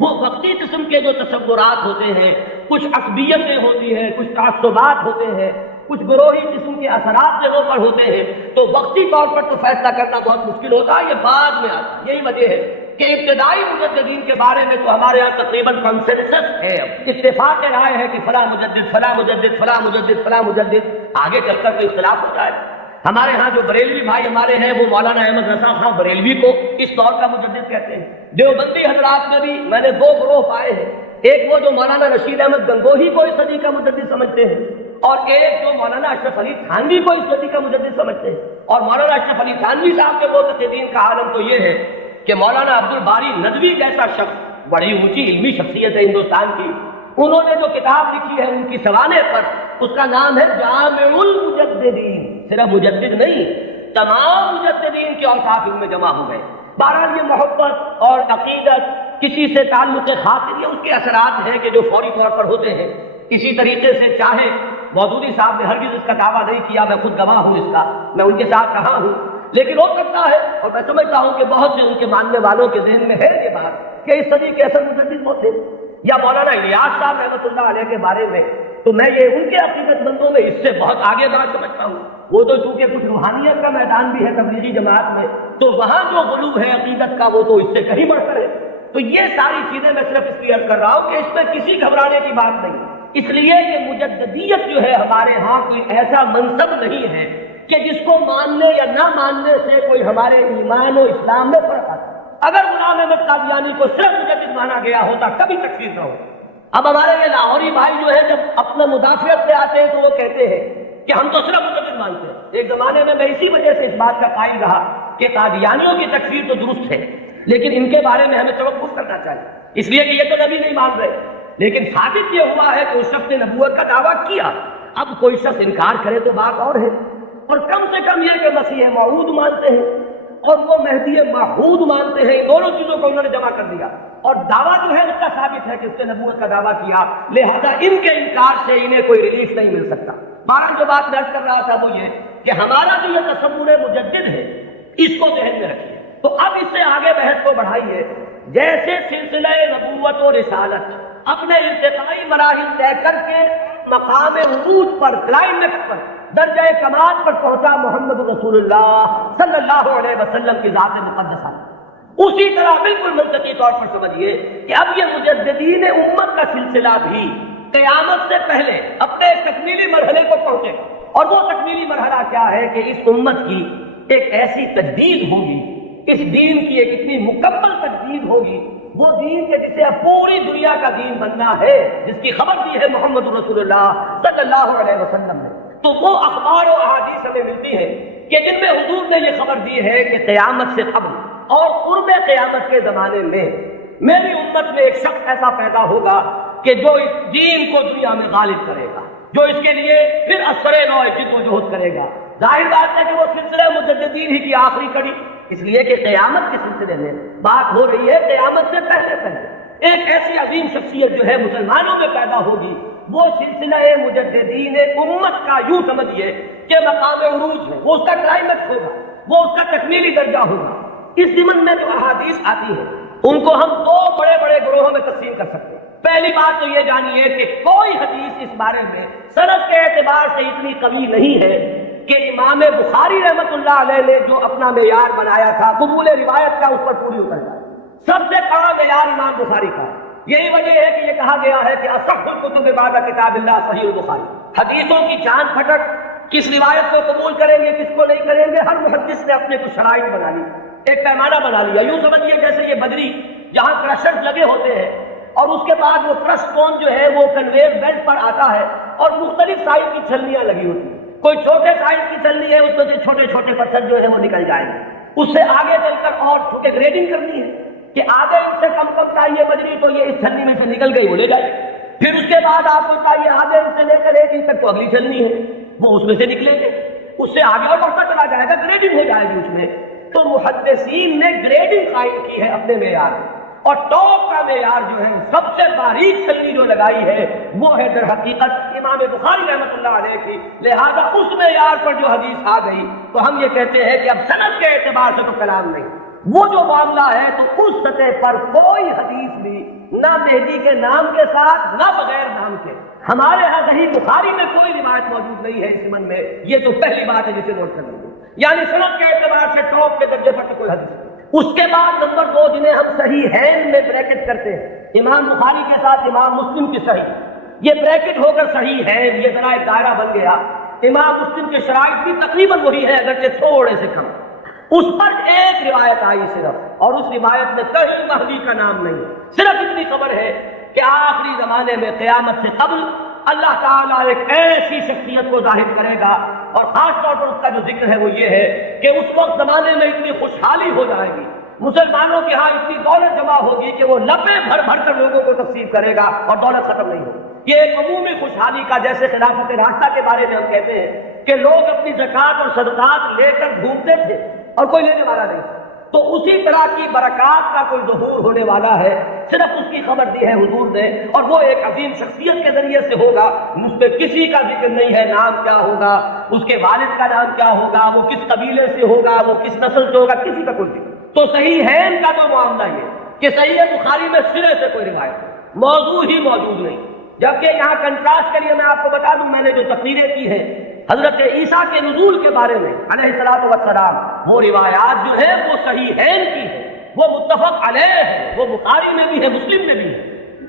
وہ وقتی قسم کے جو تصورات ہوتے ہیں، کچھ عصبیتیں ہوتی ہیں، کچھ تعصبات ہوتے ہیں، کچھ گروہی قسم کے اثرات جگہوں پر ہوتے ہیں، تو وقتی طور پر تو فیصلہ کرنا بہت مشکل ہوتا ہے، یہ بعد میں آتا ہے۔ یہی وجہ ہے کہ ابتدائی مجددین کے بارے میں تو ہمارے یہاں تقریباً کنسنسس ہے، اتفاق رائے ہے کہ فلاں مجدد فلاں مجدد فلاں مجدد فلاں مجدد۔ آگے چل کر کوئی اختلاف ہوتا ہے۔ ہمارے ہاں جو بریلوی بھائی ہمارے ہیں وہ مولانا احمد رضا خان بریلوی کو اس دور کا مجدد کہتے ہیں۔ دیوبندی حضرات میں بھی میں نے 2 گروہ پائے ہیں، ایک وہ جو مولانا رشید احمد گنگوہی کو اس صدی کا مجدد سمجھتے ہیں، اور ایک جو مولانا اشرف علی تھانوی کو اس صدی کا مجدد سمجھتے ہیں۔ اور مولانا اشرف علی تھانوی صاحب کے معتقدین کا عالم تو یہ ہے کہ مولانا عبد الباری ندوی جیسا شخص، بڑی اونچی علمی شخصیت ہے ہندوستان کی، انہوں نے جو کتاب لکھی ہے ان کی سوانح پر، اس کا نام ہے جامع المجددین۔ صرف مجدد نہیں، تمام مجددین کے اوصاف ان میں جمع ہو گئے۔ بہرحال یہ محبت اور عقیدت، کسی سے تعلق خاطر، یہ اس کے اثرات ہیں کہ جو فوری طور پر ہوتے ہیں۔ اسی طریقے سے چاہے مودودی صاحب نے ہرگز اس کا دعویٰ نہیں کیا، میں خود گواہ ہوں اس کا، میں ان کے ساتھ رہا ہوں، لیکن ہو سکتا ہے اور میں سمجھتا ہوں کہ بہت سے ان کے ماننے والوں کے ذہن میں ہے یہ بات کہ اس صدی کے اصل مجدد وہ تھے۔ یا مولانا الیاس صاحب رحمۃ اللہ علیہ کے بارے میں تو میں یہ ان کے عقیدت مندوں میں اس سے بہت آگے بات سمجھتا ہوں۔ وہ تو چونکہ کچھ روحانیت کا میدان بھی ہے تبلیغی جماعت میں، تو وہاں جو غلو ہے عقیدت کا وہ تو اس سے کہیں بڑھ کر ہے۔ تو یہ ساری چیزیں میں صرف اس لیے عرض کر رہا ہوں کہ اس میں کسی گھبرانے کی بات نہیں، اس لیے یہ مجددیت جو ہے ہمارے ہاں کوئی ایسا منصب نہیں ہے کہ جس کو ماننے یا نہ ماننے سے کوئی ہمارے ایمان و اسلام میں فرق آتا ہے۔ اگر غلام احمد قادیانی کو صرف مجدد مانا گیا ہوتا کبھی تکفیر نہ ہوتا۔ اب ہمارے یہ لاہوری بھائی جو ہے جب اپنا مدافعت پہ آتے ہیں تو وہ کہتے ہیں کہ ہم تو صرف مجدد مانتے ہیں۔ ایک زمانے میں میں اسی وجہ سے اس بات کا قائل رہا کہ قادیانیوں کی تکفیر تو درست ہے، لیکن ان کے بارے میں ہمیں توقف کرنا چاہیے، اس لیے کہ یہ تو نبی نہیں مان رہے، لیکن ثابت یہ ہوا ہے کہ اس شخص نے نبوت کا دعویٰ کیا۔ اب کوئی شخص انکار کرے تو بات اور ہے، اور کم سے کم یہ کہ مسیح موعود مانتے ہیں اور وہ مہدی موعود مانتے ہیں، ان دونوں چیزوں کو انہوں نے جمع کر دیا، اور دعویٰ جو ہے اس کا ثابت ہے کہ اس نے نبوت کا دعویٰ کیا، لہذا ان کے انکار سے انہیں کوئی ریلیف نہیں مل سکتا۔ بہرحال جو بات میں عرض کر رہا تھا وہ یہ کہ ہمارا جو یہ تصور مجدد ہے اس کو ذہن میں رکھیے۔ تو اب اس سے آگے بحث کو بڑھائیے، جیسے سلسلہ نبوت و رسالت اپنے ارتقائی مراحل طے کر کے مقام عروج پر، کلائمیکس پر، درجہ کمال پر پہنچا محمد رسول اللہ صلی اللہ علیہ وسلم کی ذات مقدسہ، اسی طرح بالکل منطقی طور پر سمجھیے کہ اب یہ مجددین امت کا سلسلہ بھی قیامت سے پہلے اپنے تکمیلی مرحلے کو پہنچے گا۔ اور وہ تکمیلی مرحلہ کیا ہے کہ اس امت کی ایک ایسی تجدید ہوگی، اس دین کی ایک اتنی مکمل تجدید ہوگی، وہ دین کے جسے اب پوری دنیا کا دین بننا ہے، جس کی خبر دی ہے محمد رسول اللہ صلی اللہ علیہ وسلم نے۔ تو وہ اخبار و احادیث ہمیں ملتی ہے کہ جن میں حضور نے یہ خبر دی ہے کہ قیامت سے قبل اور قرب قیامت کے زمانے میں میری امت میں ایک شخص ایسا پیدا ہوگا کہ جو اس دین کو دنیا میں غالب کرے گا، جو اس کے لیے پھر اثر نو جد و جہد کرے گا۔ ظاہر بات ہے کہ وہ سلسلہ مجددین ہی کی آخری کڑی، اس لیے کہ قیامت کے سلسلے میں بات ہو رہی ہے قیامت سے پہلے ایک ایسی عظیم شخصیت جو ہے مسلمانوں میں پیدا ہوگی، وہ سلسلہ مجددین امت کا یوں سمجھیے کہ مقام عروج ہے، وہ اس کا کلائمیکس ہوگا، وہ اس کا تکمیلی درجہ ہوگا۔ اس ضمن میں جو احادیث آتی ہیں ان کو ہم دو بڑے بڑے گروہوں میں تقسیم کر سکتے ہیں۔ پہلی بات تو یہ جانیے کہ کوئی حدیث اس بارے میں سند کے اعتبار سے اتنی قوی نہیں ہے کہ امام بخاری رحمۃ اللہ علیہ نے جو اپنا معیار بنایا تھا قبول روایت کا اس پر پوری اتر جائے۔ سب سے بڑا معیار امام بخاری کا، یہی وجہ ہے کہ یہ کہا گیا ہے کہ اصح الکتب بعد کتاب اللہ صحیح البخاری۔ حدیثوں کی چاند پھٹک، کس روایت کو قبول کریں گے کس کو نہیں کریں گے، ہر محدث نے اپنے کچھ شرائط بنا لی، ایک پیمانہ بنا لیا۔ یوں سمجھیے جیسے یہ بدری جہاں کرشر لگے ہوتے ہیں اور اس کے بعد وہ کرش کون جو ہے وہ کنویئر بیلٹ پر آتا ہے اور مختلف سائز کی چھلنیاں لگی ہوتی ہیں۔ کوئی چھوٹے سائز کی چھلنی ہے، اس میں سے چھوٹے چھوٹے پتھر جو ہے وہ نکل جائیں گے، اس سے آگے چل کر اور چھوٹے گریڈنگ کرنی ہے کہ آگے اس سے کم کم چاہیے بدری تو یہ اس چھلنی میں سے نکل گئی وہ لے جائے، پھر اس کے بعد آپ کو چاہیے آگے اس سے لے کر ایک انچ تک تو اگلی چھلنی ہے وہ اس میں سے نکلیں گے، اس سے آگے اور بڑھتا چلا جائے گا، گریڈنگ ہو جائے گی اس میں۔ تو محدثین نے گریڈنگ قائم کی ہے اپنے معیار میں، اور ٹاپ کا معیار جو ہے سب سے باریک چھلنی جو لگائی ہے وہ ہے در حقیقت امام بخاری رحمۃ اللہ علیہ کی۔ لہذا اس معیار پر جو حدیث آ گئی تو ہم یہ کہتے ہیں کہ اب سند کے اعتبار سے تو کلام نہیں، وہ جو معاملہ ہے تو اس سطح پر کوئی حدیث بھی نہ مہدی کے نام کے ساتھ نہ بغیر نام کے ہمارے ہاں صحیح بخاری میں کوئی روایت موجود نہیں ہے اس ضمن میں۔ یہ تو پہلی بات ہے جسے نوٹ کر لیجیے، یعنی سند کے اعتبار سے ٹاپ کے درجے پر تو کوئی حدیث نہیں۔ اس کے بعد نمبر دو جنہیں ہم صحیحین میں بریکٹ کرتے ہیں، امام بخاری کے ساتھ امام مسلم کی صحیح، یہ بریکٹ ہو کر صحیح ہے، یہ ذرا ایک دائرہ بن گیا۔ امام مسلم کے شرائط بھی تقریباً وہی ہے اگرچہ تھوڑے سے کم، اس پر ایک روایت آئی صرف، اور اس روایت میں کہیں مہدی کا نام نہیں، صرف اتنی خبر ہے کہ آخری زمانے میں قیامت سے قبل اللہ تعالیٰ ایک ایسی شخصیت کو ظاہر کرے گا، اور خاص طور پر اس کا جو ذکر ہے وہ یہ ہے کہ اس وقت زمانے میں اتنی خوشحالی ہو جائے گی، مسلمانوں کے ہاں اتنی دولت جمع ہوگی کہ وہ لبیں بھر بھر کر لوگوں کو تقسیم کرے گا اور دولت ختم نہیں ہوگی۔ یہ ایک عمومی خوشحالی کا، جیسے خلافت راستہ کے بارے میں ہم کہتے ہیں کہ لوگ اپنی زکوٰۃ اور صدقات لے کر گھومتے تھے اور کوئی لینے والا نہیں، تو اسی طرح کی برکات کا کوئی ظہور ہونے والا ہے، صرف اس کی خبر دی ہے حضور نے، اور وہ ایک عظیم شخصیت کے ذریعے سے ہوگا، اس پہ کسی کا ذکر نہیں ہے، نام کیا ہوگا، اس کے والد کا نام کیا ہوگا، وہ کس قبیلے سے ہوگا، وہ کس نسل سے ہوگا، کسی کا کوئی ذکر۔ تو صحیح ہے ان کا جو معاملہ یہ کہ صحیح بخاری میں سرے سے کوئی روایت موضوع ہی موجود نہیں، جبکہ یہاں کنٹراسٹ کے لیے میں آپ کو بتا دوں، میں نے جو تقریریں کی ہیں حضرت عیسیٰ کے نزول کے بارے میں علیہ الصلوۃ والسلام، وہ روایات جو ہے وہ صحیحین کی ہے، وہ متفق علیہ ہے، وہ بخاری میں بھی ہے مسلم میں بھی ہے،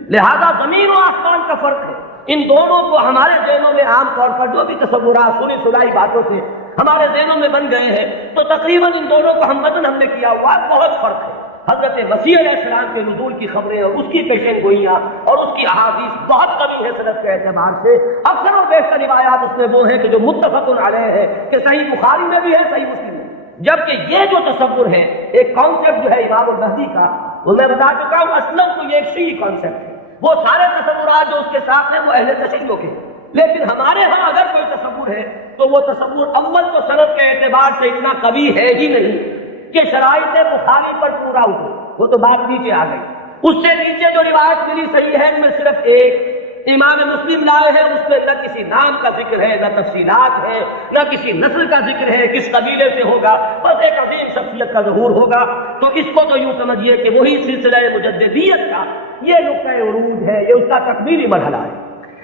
لہذا زمین و آسمان کا فرق ہے۔ ان دونوں کو ہمارے ذہنوں میں عام طور پر جو بھی تصورات سنی سنائی باتوں سے ہمارے ذہنوں میں بن گئے ہیں، تو تقریباً ان دونوں کو ہم وزن ہم نے کیا ہوا ہے، بہت فرق ہے۔ حضرت مسیح علیہ السلام کے نزول کی خبریں اور اس کی پیشین گوئیاں اور اس کی احادیث بہت کمی ہے سند کے اعتبار سے، اکثر اور بیشتر روایات اس میں وہ ہیں کہ جو متفق علیہ ہے، کہ صحیح بخاری میں بھی ہے، صحیح مسلم میں، جبکہ یہ جو تصور ہے ایک کانسیپٹ جو ہے امام المہدی کا، وہ میں بتا چکا ہوں اصلاً تو یہ ایک شیعی کانسیپٹ ہے، وہ سارے تصورات جو اس کے ساتھ ہیں وہ اہل تشیع کے، لیکن ہمارے ہاں اگر کوئی تصور ہے تو وہ تصور اول تو سند کے اعتبار سے اتنا قوی ہے ہی نہیں کہ شرائط بخاری پر پورا اترے، وہ تو بات نیچے آ گئی، اس سے نیچے جو روایت ملی صحیح ہے ان میں صرف ایک امام مسلم لائے ہیں، اس میں نہ کسی نام کا ذکر ہے، نہ تفصیلات ہے، نہ کسی نسل کا ذکر ہے، کس قبیلے سے ہوگا، بس ایک عظیم شخصیت کا ظہور ہوگا۔ تو اس کو تو یوں سمجھیے کہ وہی سلسلہ مجددیت کا یہ نقطۂ عروج ہے، یہ اس کا تکمیلی مرحلہ ہے۔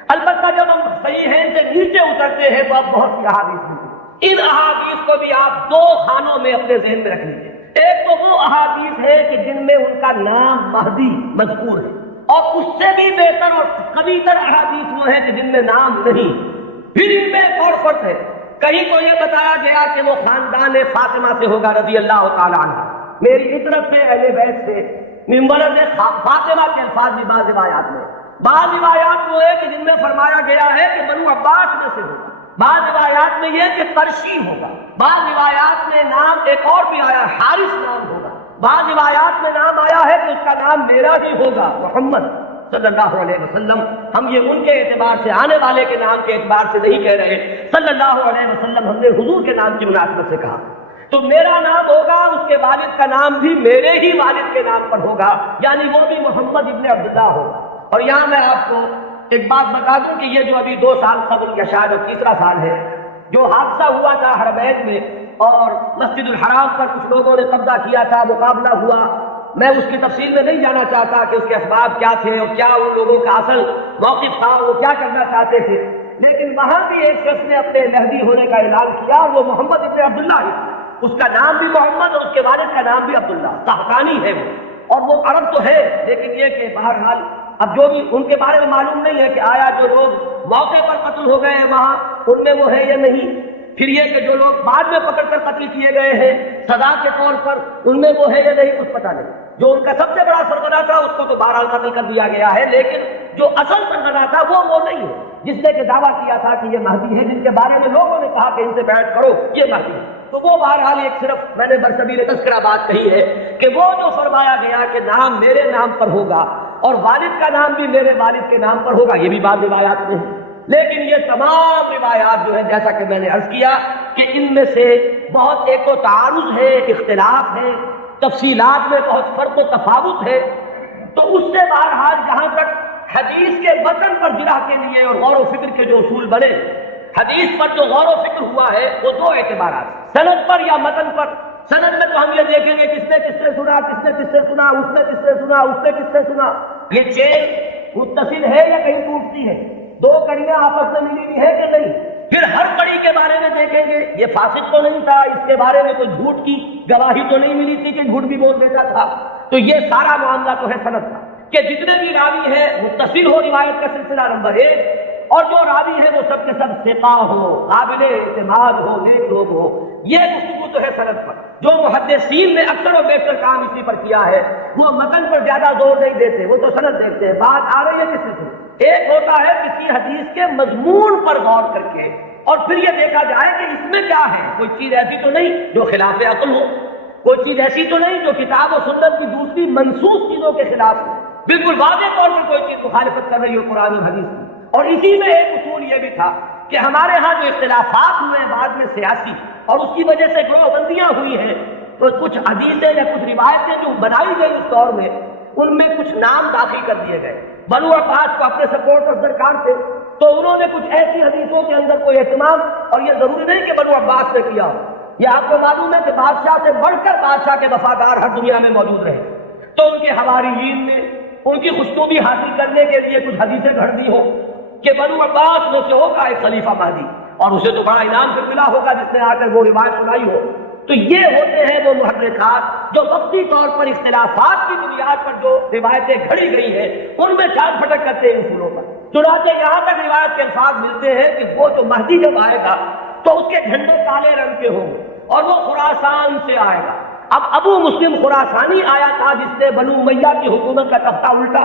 البتہ جب ہم صحیح ہے سے نیچے اترتے ہیں تو اب بہت سی احادیث ملتی ہیں۔ ان احادیث کو بھی آپ دو خانوں میں اپنے ذہن میں رکھ لیجیے۔ ایک تو وہ احادیث ہے کہ جن میں ان کا نام مہدی مذکور ہے، اور اس سے بھی بہتر اور قوی تر احادیث وہ ہیں کہ جن میں نام نہیں۔ پھر ان میں ایک اور فرق ہے، کہیں تو یہ بتایا گیا کہ وہ خاندان فاطمہ سے ہوگا رضی اللہ تعالیٰ عنہ، میری عطرت سے، اہل بیت سے، من ولد فاطمہ کے الفاظ بھی بعض روایات میں، بعض روایات وہ ہے کہ جن میں فرمایا گیا ہے کہ بنو عباس میں سے ہوگا، بعض روایات میں یہ کہ قرشی ہوگا، بعض روایات میں نام ایک اور بھی آیا حارث نام ہوگا، بعض روایات میں نام آیا ہے کہ اس کا نام میرا ہی ہوگا محمد صلی اللہ علیہ وسلم۔ ہم یہ ان کے اعتبار سے، آنے والے کے نام کے اعتبار سے نہیں کہہ رہے، صلی اللہ علیہ وسلم ہم نے حضور کے نام کی مناسبت سے کہا۔ تو میرا نام ہوگا، اس کے والد کا نام بھی میرے ہی والد کے نام پر ہوگا، یعنی وہ بھی محمد ابن عبداللہ ہوگا۔ اور یہاں میں آپ کو ایک بات بتا دوں کہ یہ جو ابھی 2 سال قبل یا شاید اب تیسرا سال ہے جو حادثہ ہوا تھا حرمین میں اور مسجد الحرام پر کچھ لوگوں نے قبضہ کیا تھا، مقابلہ ہوا، میں اس کی تفصیل میں نہیں جانا چاہتا کہ اس کے اسباب کیا تھے اور کیا ان لوگوں کا اصل موقف تھا، وہ کیا کرنا چاہتے تھے، لیکن وہاں بھی ایک شخص نے اپنے مہدی ہونے کا اعلان کیا اور وہ محمد ابن عبداللہ ہی، اس کا نام بھی محمد اور اس کے والد کا نام بھی عبداللہ، قحطانی ہے وہ، اور وہ عرب تو ہے، لیکن یہ کہ بہرحال اب جو بھی ان کے بارے میں معلوم نہیں ہے کہ آیا جو لوگ موقع پر قتل ہو گئے ہیں وہاں ان میں وہ ہے یا نہیں، پھر یہ کہ جو لوگ بعد میں پکڑ کر قتل کیے گئے ہیں سزا کے طور پر ان میں وہ ہے یا نہیں کچھ پتہ نہیں۔ جو ان کا سب سے بڑا سرغنہ تھا اس کو تو بہرحال قتل کر دیا گیا ہے، لیکن جو اصل سرغنہ تھا وہ نہیں ہے جس نے کہ دعویٰ کیا تھا کہ یہ مہدی ہے، جن کے بارے میں لوگوں نے کہا کہ ان سے بیعت کرو یہ مہدی ہے۔ تو وہ بہرحال ایک صرف میں نے برصغیر تذکرہ بات کہی ہے کہ وہ جو فرمایا گیا کہ نام میرے نام پر ہوگا اور والد کا نام بھی میرے والد کے نام پر ہوگا، یہ بھی بعض روایات میں ہے، لیکن یہ تمام روایات جو ہے جیسا کہ میں نے عرض کیا کہ ان میں سے بہت ایک تو تعارض ہے، اختلاف ہے، تفصیلات میں بہت فرق و تفاوت ہے۔ تو اس سے بہرحال جہاں تک حدیث کے متن پر جرح کے لیے اور غور و فکر کے جو اصول بنے، حدیث پر جو غور و فکر ہوا ہے وہ 2 اعتبارات، سند پر یا متن پر۔ سند میں تو ہم یہ دیکھیں گے کس نے کس سے سنا، کس نے کس سے سنا، اس نے کس سے سنا، اس نے کس سے سنا، یہ چین متصل ہے یا کہیں ٹوٹتی ہے، 2 کڑیاں آپس میں ملی ہوئی ہے کہ نہیں۔ پھر ہر کڑی کے بارے میں دیکھیں گے یہ فاسق تو نہیں تھا، اس کے بارے میں کوئی جھوٹ کی گواہی تو نہیں ملی تھی کہ جھوٹ بھی بول دیتا تھا۔ تو یہ سارا معاملہ تو ہے سند کا کہ جتنے بھی راوی ہیں متصل ہو روایت کا سلسلہ نمبر 1، اور جو راوی ہے وہ سب کے سب ثقہ ہو، قابل اعتماد ہو، نیک لوگ ہو، یہ گفتگو تو ہے سند پر۔ جو محدثین نے اکثر و بیشتر کام اسی پر کیا ہے، وہ متن پر زیادہ زور نہیں دیتے، وہ تو سند دیکھتے ہیں، بات آ رہی ہے کس سے۔ ایک ہوتا ہے کسی حدیث کے مضمون پر غور کر کے اور پھر یہ دیکھا جائے کہ اس میں کیا ہے، کوئی چیز ایسی تو نہیں جو خلاف عقل ہو، کوئی چیز ایسی تو نہیں جو کتاب و سنت کی دوسری منسوخ چیزوں کے خلاف ہو، بالکل واضح طور پر کوئی چیز مخالفت کر رہی ہو قرآن اور حدیث کی۔ اور اسی میں ایک اصول یہ بھی تھا کہ ہمارے ہاں جو اختلافات ہوئے ہیں بعد میں سیاسی اور اس کی وجہ سے گروہ بندیاں ہوئی ہیں، تو کچھ حدیثیں یا کچھ روایتیں جو بنائی گئی اس دور میں ان میں کچھ نام داخل کر دیے گئے۔ بنو عباس کو اپنے سپورٹرز درکار تھے تو انہوں نے کچھ ایسی حدیثوں کے اندر کوئی اہتمام، اور یہ ضروری نہیں کہ بنو عباس نے کیا، یہ آپ کو معلوم ہے کہ بادشاہ سے بڑھ کر بادشاہ کے وفادار ہر دنیا میں موجود رہے، تو ان کے حواریین نے ان کی خوشنودی حاصل کرنے کے لیے کچھ حدیثیں گھڑ دی ہو کہ بنو عباس میں سے ہوگا ایک خلیفہ مہدی، اور اسے تو بڑا انعام پھر ملا ہوگا جس نے آ کر وہ روایت سنائی ہو۔ تو یہ ہوتے ہیں وہ محرکات جو وقتی طور پر اختلافات کی بنیاد پر جو روایتیں گھڑی گئی ہیں ان میں چال پھٹک کرتے ہیں اصولوں پر۔ چنانچہ یہاں تک روایت کے الفاظ ملتے ہیں کہ وہ جو مہدی جب آئے گا تو اس کے جھنڈے کالے رنگ کے ہوں اور وہ خراسان سے آئے گا۔ اب ابو مسلم خراسانی آیا تھا جس نے بنو امیہ کی حکومت کا تختہ الٹا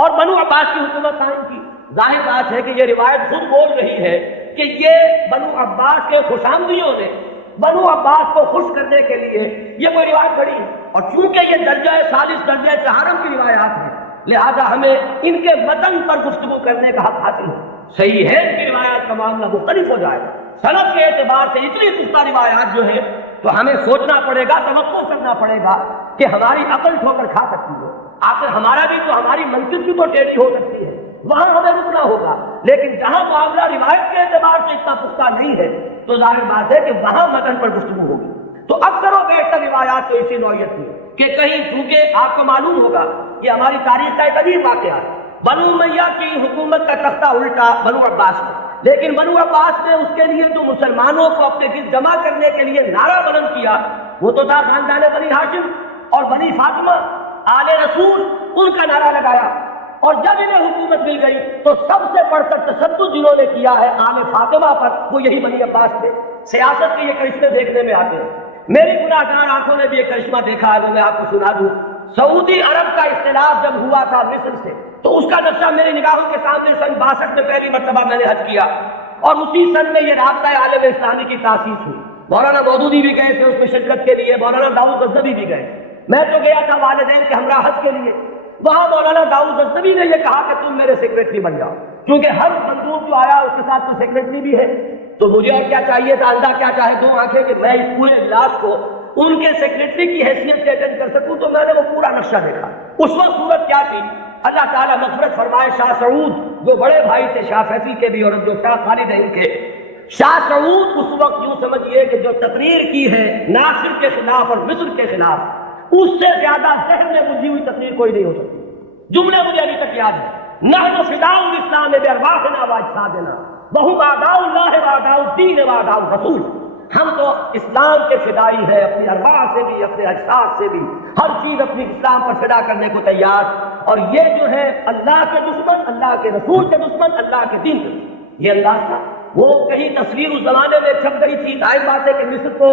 اور بنو عباس کی حکومت قائم کی۔ ظاہر بات ہے کہ یہ روایت خود بول رہی ہے کہ یہ بنو عباس کے خوشامدیوں نے بنو عباس کو خوش کرنے کے لیے یہ کوئی روایت پڑی، اور چونکہ یہ درجہ ثالث درجہ چہارم کی روایات ہیں لہذا ہمیں ان کے متن پر گفتگو کرنے کا حق حاصل ہے۔ صحیح ہے کہ روایات کا معاملہ مختلف ہو جائے گا، سند کے اعتبار سے اتنی پختہ روایات جو ہے تو ہمیں سوچنا پڑے گا، توقع کرنا پڑے گا کہ ہماری عقل ٹھوکر کھا سکتی ہے۔ آخر ہمارا بھی تو، ہماری منصب بھی تو ٹیڑھی ہو سکتی ہے، وہاں ہمیں رکنا ہوگا، لیکن جہاں معاملہ روایت کے اعتبار سے اتنا پختہ نہیں ہے تو ظاہر بات ہے کہ وہاں متن پر گفتگو ہوگی۔ تو اکثر و بیشتر روایات تو اسی نوعیت کی کہ کہیں چونکہ آپ کو معلوم ہوگا کہ ہماری تاریخ کا ایک عجیب واقعہ ہے، بنو امیہ کی حکومت کا تختہ الٹا بنو عباس میں، لیکن بنو عباس نے اس کے لیے جو مسلمانوں کو اپنے گرد جمع کرنے کے لیے نعرہ بلند کیا وہ تو تھا خاندان بنی ہاشم اور بنی فاطمہ آل رسول، ان کا نعرہ لگایا، اور جب انہیں حکومت مل گئی تو سب سے بڑھ کر تشدد جنہوں نے کیا ہے آل فاطمہ پر وہ یہی بنی عباس تھے۔ سیاست کے یہ کرشمے دیکھنے میں آتے ہیں، میری گناہگار آنکھوں نے بھی یہ کرشمہ دیکھا ہے، میں آپ کو سنا دوں۔ سعودی عرب کا اختلاف جب ہوا تھا مصر سے تو اس کا نقشہ میری نگاہوں کے سامنے سن 62 میں پہلی مرتبہ میں نے حج کیا، اور اسی سن میں یہ رابطہ عالم اسلامی کی تاسیس ہوئی۔ مولانا مودودی بھی گئے تھے اس میں شرکت کے لیے، مولانا داؤد غزنوی بھی گئے، میں تو گیا تھا والدین کے ہمراہ حج کے لیے۔ وہاں مولانا داؤد غزنوی نے یہ کہا کہ تم میرے سیکریٹری بن جاؤ، کیونکہ ہر مندوب جو آیا اس کے ساتھ تو سیکریٹری بھی ہے، تو مجھے اور کیا چاہیے تھا، اللہ کیا چاہے دو آنکھیں کہ میں اس پورے اجلاس کو ان کے سیکریٹری کی حیثیت سے اٹینڈ کر سکوں، تو میں نے وہ پورا نقشہ دیکھا۔ اس وقت صورت کیا تھی، اللہ تعالیٰ مغفرت فرمائے، شاہ سعود جو بڑے بھائی تھے شاہ فیصل کے بھی اور جو شاہ خالد ہیں ان کے، شاہ سعود اس وقت یوں سمجھیے کہ جو تقریر کی ہے ناصر کے خلاف اور مصر کے خلاف، اس سے زیادہ ذہن میں بجھی ہوئی تقریر کوئی نہیں ہو سکتی۔ جملے مجھے ابھی تک یاد ہے، نحن فداء الاسلام بارواحنا واجسادنا وهم اعداء اللہ واعداء الدین واعداء الرسول، ہم تو اسلام کے فدائی ہیں، اپنی ارواح سے بھی اپنے اجساد سے بھی، ہر چیز اپنی اسلام پر فدا کرنے کو تیار، اور یہ جو ہے اللہ کے دشمن، اللہ کے رسول کے دشمن، اللہ کے دین کے دشمن، یہ انداز تھا۔ وہ کہیں تصویر اس زمانے میں چھپ گئی تھی، ظاہر بات ہے کہ مصر تو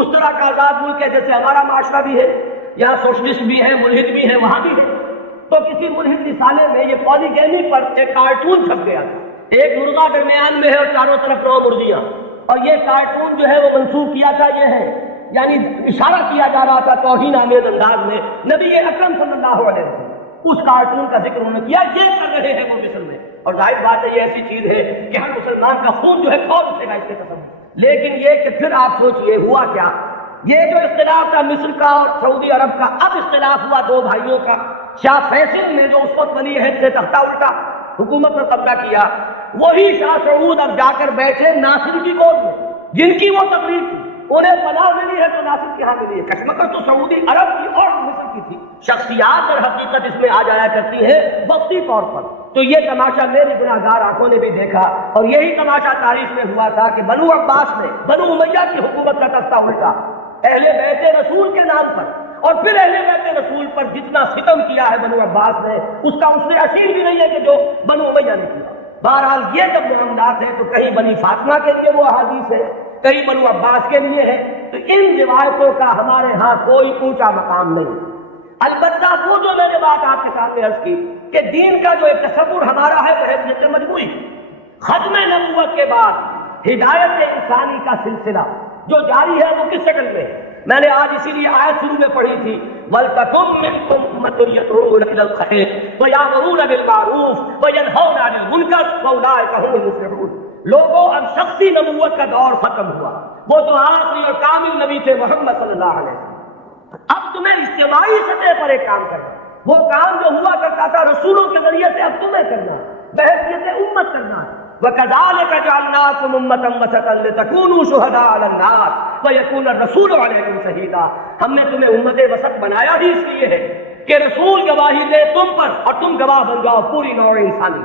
اس طرح کا آزاد ملک ہے جیسے ہمارا معاشرہ بھی ہے، یہاں سوشلسٹ بھی ہے، ملحد بھی ہے، وہاں بھی ہے، تو کسی ملحد رسالے میں یہ پالیگیمی پر ایک کارٹون چھپ گیا تھا، ایک مرغا درمیان میں ہے اور چاروں طرف 9 مرغیاں، اور یہ کارٹون جو ہے وہ منسوخ کیا تھا، یہ ہے یعنی اشارہ کیا جا رہا تھا توہین آمیز انداز میں نبی اکرم صلی اللہ علیہ وسلم، اس کارٹون کا ذکر انہوں نے کیا، یہ کر رہے ہیں وہ مصر میں، اور ظاہر بات ہے یہ ایسی چیز ہے کہ ہر مسلمان کا خون جو ہے کھول اٹھے گا اس کے قسم۔ لیکن یہ کہ پھر آپ سوچئے ہوا کیا، یہ جو اختلاف تھا مصر کا اور سعودی عرب کا، اب اختلاف ہوا 2 بھائیوں کا، شاہ فیصل نے جو اس وقت بنی عہد سے تختہ الٹا حکومت پر قبضہ کیا، وہی شاہ سعود اب جا کر بیٹھے ناصر کی گود میں، جن کی وہ تقریر تھی، انہیں پناہ ملی ہے تو ناصر کی ہاں ملی ہے۔ کشمکش تو سعودی عرب کی اور مصر کی تھی، شخصیات اور حقیقت اس میں آ جایا کرتی ہے وقتی طور پر۔ تو یہ تماشا میری گناہگار آنکھوں نے بھی دیکھا، اور یہی تماشا تاریخ میں ہوا تھا کہ بنو عباس نے بنو امیہ کی حکومت کا تختہ الٹا اہل بیت رسول کے نام پر، اور پھر اہل بیت رسول پر جتنا ستم کیا ہے بنو عباس نے، اس کا اس نے اشیر بھی نہیں ہے کہ جو بنو امیہ نے کیا۔ بہرحال یہ جب معاملات ہیں تو کہیں بنی فاطمہ کے لیے وہ احادیث ہے، کہیں بنو عباس کے لیے ہے، تو ان روایتوں کا ہمارے ہاں کوئی اونچا مقام نہیں۔ البتہ وہ جو میں نے بات آپ کے سامنے عرض کی کہ دین کا جو ایک تصور ہمارا ہے وہ حیثیت مجموعی، ختم نبوت کے بعد ہدایت انسانی کا سلسلہ جو جاری ہے وہ کس شکل میں ہے؟ میں نے آج اسی لیے آیت شروع میں پڑھی تھی، وَلْتَكُن مِّنكُمْ أُمَّةٌ يَدْعُونَ إِلَى الْخَيْرِ وَيَأْمُرُونَ بِالْمَعْرُوفِ وَيَنْهَوْنَ عَنِ الْمُنكَرِ وَأُولَٰئِكَ هُمُ الْمُفْلِحُونَ۔ لوگوں اب شخصی نبوت کا دور ختم ہوا، وہ تو آخری اور کامل نبی تھے محمد صلی اللہ علیہ وسلم۔ اب تمہیں اجتماعی سطح پر ایک کام کرنا، وہ کام جو ہوا کرتا تھا رسولوں کے ذریعے سے اب تمہیں کرنا ہے، بحیثیت امت کرنا ہے۔ وَكَذَٰلِكَ جَعَلْنَاكُمْ أُمَّةً وَسَطًا لِتَكُونُوا شُهَدَاءَ عَلَى النَّاسِ وَيَكُونَ الرَّسُولُ عَلَيْكُمْ شَهِيدًا۔ ہم نے تمہیں امت وسط بنایا ہی اس لیے ہے کہ رسول گواہی دے تم پر اور تم گواہ بن جاؤ پوری نوع انسانی۔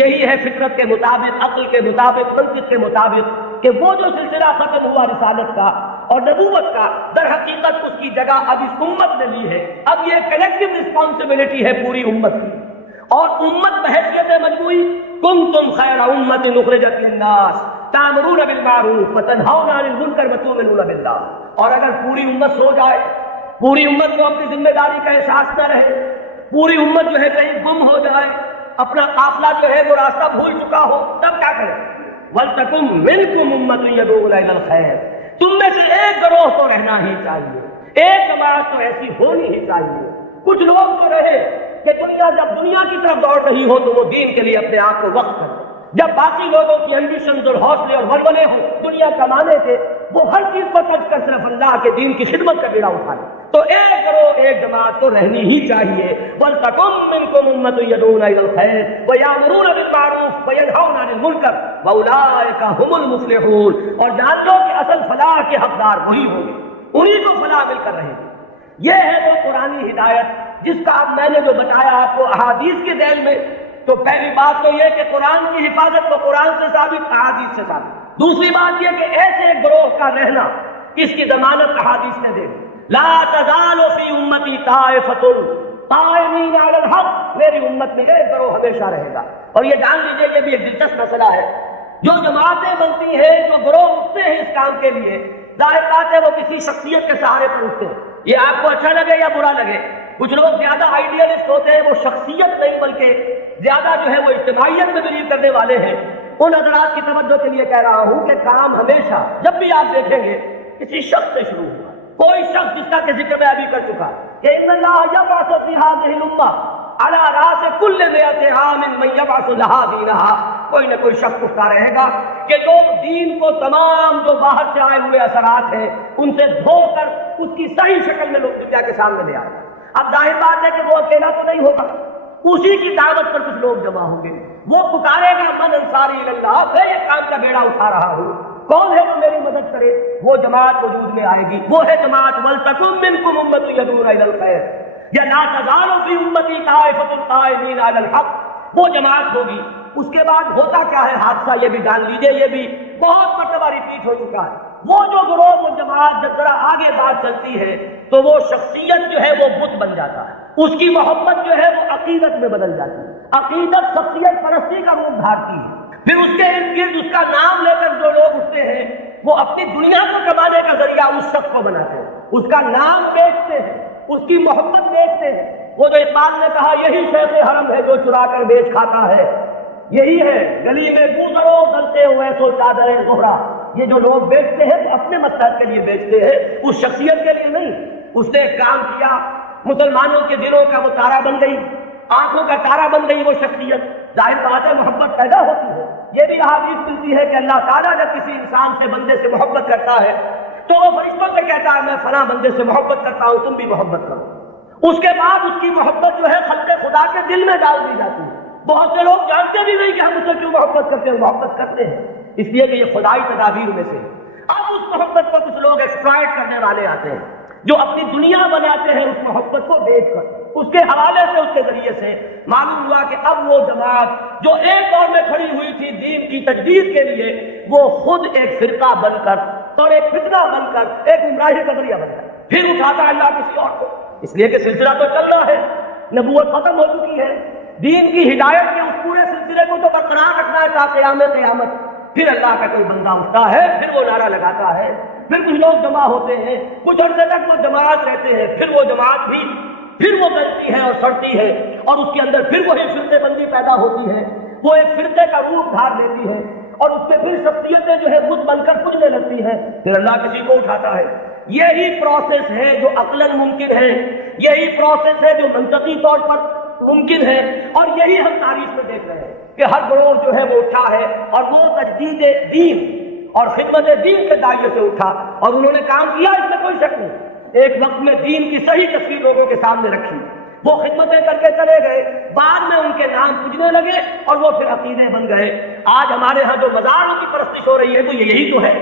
یہی ہے فطرت کے مطابق، عقل کے مطابق، منطق کے مطابق کہ وہ جو سلسلہ ختم ہوا رسالت کا اور نبوت کا، در حقیقت اس کی جگہ اب اس امت نے لی ہے۔ اب یہ کلیکٹیو رسپانسبلٹی ہے پوری امت کی، اور امت بحیثیت مجموعی کنتم خیر امت اخرجت للناس تأمرون بالمعروف وتنہون عن المنکر وتؤمنون باللہ۔ اور اگر پوری امت سو جائے، پوری امت کو اپنی ذمہ داری کا احساس نہ رہے، پوری امت جو ہے کہیں گم ہو جائے، اپنا قافلہ جو ہے وہ راستہ بھول چکا ہو، تب کیا کرے؟ وَلْتَكُن مِّنكُمْ أُمَّةٌ يَدْعُونَ إِلَى الْخَيْرِ، تم میں سے ایک گروہ تو رہنا ہی چاہیے، ایک جماعت تو ایسی ہونی ہی چاہیے۔ کچھ لوگ تو رہے کہ جب دنیا کی طرف دوڑ رہی ہو تو وہ دین کے لیے اپنے آپ کو وقف کرے، جب باقی لوگوں کی ایمبیشنز اور حوصلے اور ولولے ہوں دنیا کمانے کے، وہ ہر چیز کو ترک کر صرف اللہ کے دین کی خدمت کا بیڑا اٹھائے۔ تو ایک گروہ ایک جماعت تو رہنی ہی چاہیے. وَلْتَكُن مِّنكُمْ أُمَّةٌ يَدْعُونَ إِلَى الْخَيْرِ وَيَأْمُرُونَ بِالْمَعْرُوفِ وَيَنْهَوْنَ عَنِ الْمُنكَرِ وَأُولَٰئِكَ هُمُ الْمُفْلِحُونَ. اور جان لو کہ اصل فلاح کے حقدار وہی ہوں گے، انہی کو فلاح مل کر رہے گی. یہ ہے وہ قرآنی ہدایت جس کا اب میں نے جو بتایا آپ کو احادیث کے ذیل میں. تو پہلی بات تو یہ کہ قرآن کی حفاظت تو قرآن سے ثابت، احادیث سے ثابت. دوسری بات یہ کہ ایسے گروہ کا رہنا اس کی ضمانت احادیث نے دے دی. لا تزال فی امتی طائفۃ قائمین علی الحق. میری امت میں ایک گروہ ہمیشہ رہے گا. اور یہ جان لیجیے یہ بھی ایک دلچسپ مسئلہ ہے. جو جماعتیں بنتی ہیں، جو گروہ اٹھتے ہیں اس کام کے لیے، ظاہر بات ہے وہ کسی شخصیت کے سہارے پر اٹھتے ہیں. یہ آپ کو اچھا لگے یا برا لگے. کچھ لوگ زیادہ آئیڈیلسٹ ہوتے ہیں، وہ شخصیت نہیں بلکہ زیادہ جو ہے وہ اجتماعیت میں بلیو کرنے والے ہیں. ان حضرات کی توجہ کے لیے کہہ رہا ہوں کہ کام ہمیشہ جب بھی آپ دیکھیں گے کسی شخص سے شروع ہوا. کوئی شخص جس کا کہ ذکر میں ابھی کر چکا کہ ان اللہ یبعث فی هذه الامه علی راس کل مئۃ عام من یبعث لها دینها. کوئی نہ کوئی شخص اٹھتا رہے گا کہ لوگ دین کو تمام جو باہر سے آئے ہوئے اثرات ہیں ان سے دھو کر اس کی صحیح شکل میں لوگ دنیا کے سامنے لے آئے گا. اب ظاہر بات ہے کہ وہ اکیلا تو نہیں ہوگا، اسی کی دعوت پر کچھ لوگ جمع ہوں گے. وہ پکارے گا من انصاری اللہ، میں یہ کام کا بیڑا اٹھا رہا ہوں، کون ہے جو میری مدد کرے؟ وہ جماعت وجود میں آئے گی. وہ ہے جماعت وَلْتَكُن مِّنكُمْ أُمَّةٌ يَدْعُونَ إِلَى الْخَيْرِ یا لَا تَزَالُ فِي أُمَّتِي طَائِفَةٌ قَائِمِينَ عَلَى الْحَقِّ. وہ جماعت ہوگی. اس کے بعد ہوتا کیا ہے حادثہ، یہ بھی جان لیجیے، یہ بھی بہت مرتبہ ریپیٹ ہو چکا ہے. وہ جو گروہ، وہ جماعت جب ذرا آگے بات چلتی ہے تو وہ شخصیت جو ہے وہ بت بن جاتا ہے. اس کی محبت جو ہے وہ عقیدت میں بدل جاتی ہے. عقیدت شخصیت پرستی کا روپ دھارتی ہے. پھر اس کے ارد گرد اس کا نام لے کر جو لوگ اٹھتے ہیں وہ اپنی دنیا کو کمانے کا ذریعہ اس شخص کو بناتے ہیں، اس کا نام بیچتے ہیں، اس کی محبت بیچتے ہیں. وہ جو اقبال نے کہا یہی شیخ حرم ہے جو چرا کر بیچ کھاتا ہے، یہی ہے گلی میں گزرو چلتے ہوئے سو چادر زہرا. یہ جو لوگ بیچتے ہیں وہ اپنے مصلحت کے لیے بیچتے ہیں، اس شخصیت کے لیے نہیں. اس نے ایک کام کیا، مسلمانوں کے دلوں کا وہ تارا بن گئی، آنکھوں کا تارا بن گئی وہ شخصیت. ظاہر بات ہے محبت پیدا ہوتی ہے. یہ بھی حدیث ملتی ہے کہ اللہ تعالیٰ جب کسی انسان سے، بندے سے محبت کرتا ہے تو وہ فرشتوں سے کہتا ہے میں فلاں بندے سے محبت کرتا ہوں، تم بھی محبت کرو. اس کے بعد اس کی محبت جو ہے خلق خدا کے دل میں ڈال دی جاتی ہے. بہت سے لوگ جانتے بھی نہیں کہ ہم اس سے کیوں محبت کرتے ہیں. محبت کرتے ہیں اس لیے کہ یہ خدائی تدابیر میں سے. اب اس محبت کو کچھ لوگ ایکسپلائٹ کرنے والے آتے ہیں جو اپنی دنیا بناتے ہیں اس محبت کو بیچ کر. اس کے حوالے سے، اس کے ذریعے سے معلوم ہوا کہ اب وہ جماعت جو ایک دور میں کھڑی ہوئی تھی دین کی تجدید کے لیے، وہ خود ایک فرقہ بن کر اور ایک فتنہ بن کر، ایک گمراہی کا ذریعہ بن کر پھر اٹھاتا ہے اللہ کسی اور کو. اس لیے کہ سلسلہ تو چل رہا ہے، نبوت ختم ہو چکی ہے، دین کی ہدایت کے اس پورے سلسلے کو تو برقرار رکھنا ہے تا قیامت. پھر اللہ کا کوئی بندہ اٹھتا ہے، پھر وہ نعرہ لگاتا ہے، پھر کچھ لوگ جمع ہوتے ہیں، کچھ عرصے تک وہ جماعت رہتے ہیں، پھر وہ جماعت بھی پھر وہ بنتی ہے اور سڑتی ہے، اور اس کے اندر پھر وہی فرقے بندی پیدا ہوتی ہے. وہ ایک فرقے کا روپ دھار لیتی ہے اور اس میں پھر شخصیتیں جو ہے خود بن کر کچھ لگتی ہیں. پھر اللہ کسی کو اٹھاتا ہے. یہی پروسیس ہے جو عقلاً ممکن ہے، یہی پروسیس ہے جو منطقی طور پر ممکن ہے، اور یہی ہم تاریخ میں دیکھ رہے ہیں کہ ہر گروہ جو ہے وہ اٹھا ہے اور وہ تجدید دین اور خدمت دین کے دائرے سے اٹھا اور انہوں نے کام کیا، اس میں کوئی شک نہیں. ایک وقت میں دین کی صحیح تصویر لوگوں کے سامنے رکھی، وہ خدمتیں کر کے چلے گئے، بعد میں ان کے نام پوجنے لگے اور وہ پھر عقیدے بن گئے. آج ہمارے ہاں جو مزاروں کی پرستش ہو رہی ہے تو یہی تو ہے.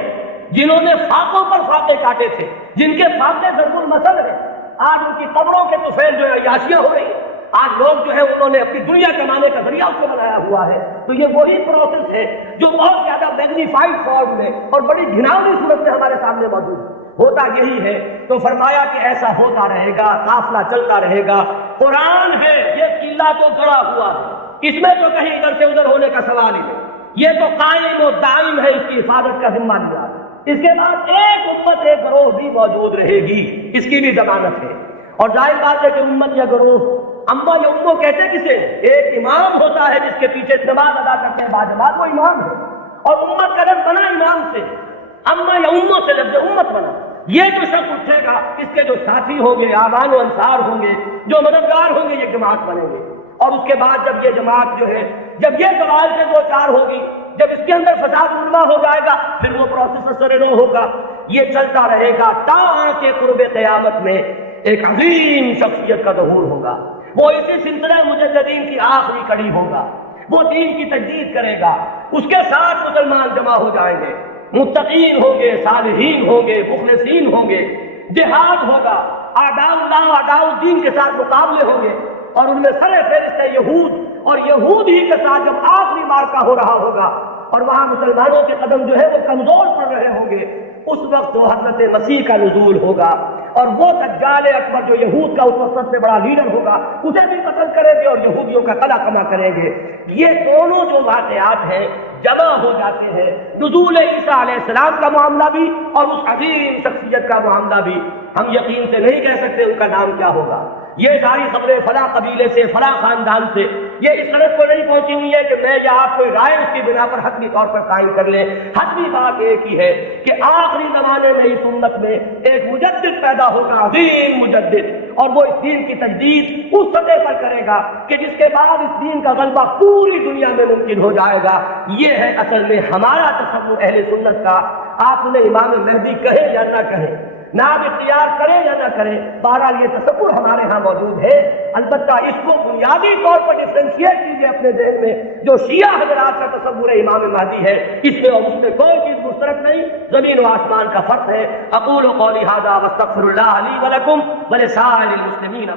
جنہوں نے فاقوں پر فاقے کاٹے تھے، جن کے فاقے ضرب المثل ہیں، آج ان کی قبروں کے طفیل جو ہے عیاشیاں ہو رہی ہیں. آج لوگ جو ہے انہوں نے اپنی دنیا کمانے کا ذریعہ اس کو بنایا ہوا ہے. تو یہ وہی پروسیس ہے جو بہت زیادہ میگنیفائڈ فارم میں اور بڑی گھناؤنی صورت میں ہمارے سامنے موجود ہے. ہوتا یہی ہے. تو فرمایا کہ ایسا ہوتا رہے گا، قافلہ چلتا رہے گا. قرآن ہے، یہ قلعہ تو گڑا ہوا ہے، اس میں تو کہیں ادھر سے ادھر ہونے کا سوال ہی نہیں. یہ تو قائم و دائم ہے، اس کی حفاظت کا ذمہ لیا. اس کے بعد ایک امت، ایک گروہ بھی موجود رہے گی، اس کی بھی ضمانت ہے. اور ظاہر بات ہے کہ امت یا گروہ، اما یا امو کہتے کسے؟ ایک امام ہوتا ہے جس کے پیچھے نماز ادا کرتے ہیں باجماعت، وہ امام ہے. اور امت کا لفظ بنا امام سے، اما یا امو سے لفظ امت بنا. یہ جو شخص اٹھے گا، اس کے جو ساتھی ہوں گے، آبان و انصار ہوں گے، جو مددگار ہوں گے، یہ جماعت بنیں گے. اور اس کے بعد جب یہ جماعت جو ہے، جب یہ سوال سے دو چار ہوگی، جب اس کے اندر فساد رونما ہو جائے گا، پھر وہ پروسیس سر نو ہوگا. یہ چلتا رہے گا تا کے قرب قیامت میں ایک عظیم شخصیت کا ظہور ہوگا، وہ اسی سلسلہ مجددین کی آخری کڑی ہوگا، وہ دین کی تجدید کرے گا، اس کے ساتھ مسلمان جمع ہو جائیں گے، متقین ہوں گے، صالحین ہوں گے، مخلصین ہوں گے، جہاد ہوگا، اعداء اللہ اعداء الدین کے ساتھ مقابلے ہوں گے، اور ان میں سر فہرست ہے یہود، اور یہود ہی کے ساتھ جب آخری مارکا ہو رہا ہوگا اور وہاں مسلمانوں کے قدم جو ہے وہ کمزور پڑ رہے ہوں گے، اس وقت وہ حضرت مسیح کا نزول ہوگا، اور وہ دجال اکبر جو یہود کا اس وقت سب سے بڑا لیڈر ہوگا اسے بھی قتل کریں گے اور یہودیوں کا قلع کما کریں گے۔ یہ دونوں جو واقعات ہیں جمع ہو جاتے ہیں، نزول عیسیٰ علیہ السلام کا معاملہ بھی اور اس عظیم شخصیت کا معاملہ بھی۔ ہم یقین سے نہیں کہہ سکتے ان کا نام کیا ہوگا، یہ ساری خبریں فلاں قبیلے سے فلاں خاندان سے یہ اس طرح کو نہیں پہنچی ہوئی ہے کہ میں یا آپ کوئی رائے اس کی بنا پر حتمی طور پر قائم کر لیں۔ حتمی بات ایک ہی ہے کہ آخری زمانے میں اس امت میں ایک مجدد پیدا ہوگا، عظیم مجدد، اور وہ اس دین کی تجدید اس سطح پر کرے گا کہ جس کے بعد اس دین کا غلبہ پوری دنیا میں ممکن ہو جائے گا۔ یہ ہے اصل میں ہمارا تصور اہل سنت کا۔ آپ انہیں امام مہدی کہیں یا نہ کہیں، نام اختیار کریں یا نہ کریں، بہرحال یہ تصور ہمارے ہاں موجود ہے۔ البتہ اس کو بنیادی طور پر ڈفرینشیٹ کیجیے اپنے ذہن میں، جو شیعہ حضرات کا تصور امام مہدی ہے، اس میں اور اس میں کوئی چیز مشترک نہیں، زمین و آسمان کا فرق ہے۔ اقول قولی ھذا واستغفر اللہ لی ولکم ولسائر المسلمین۔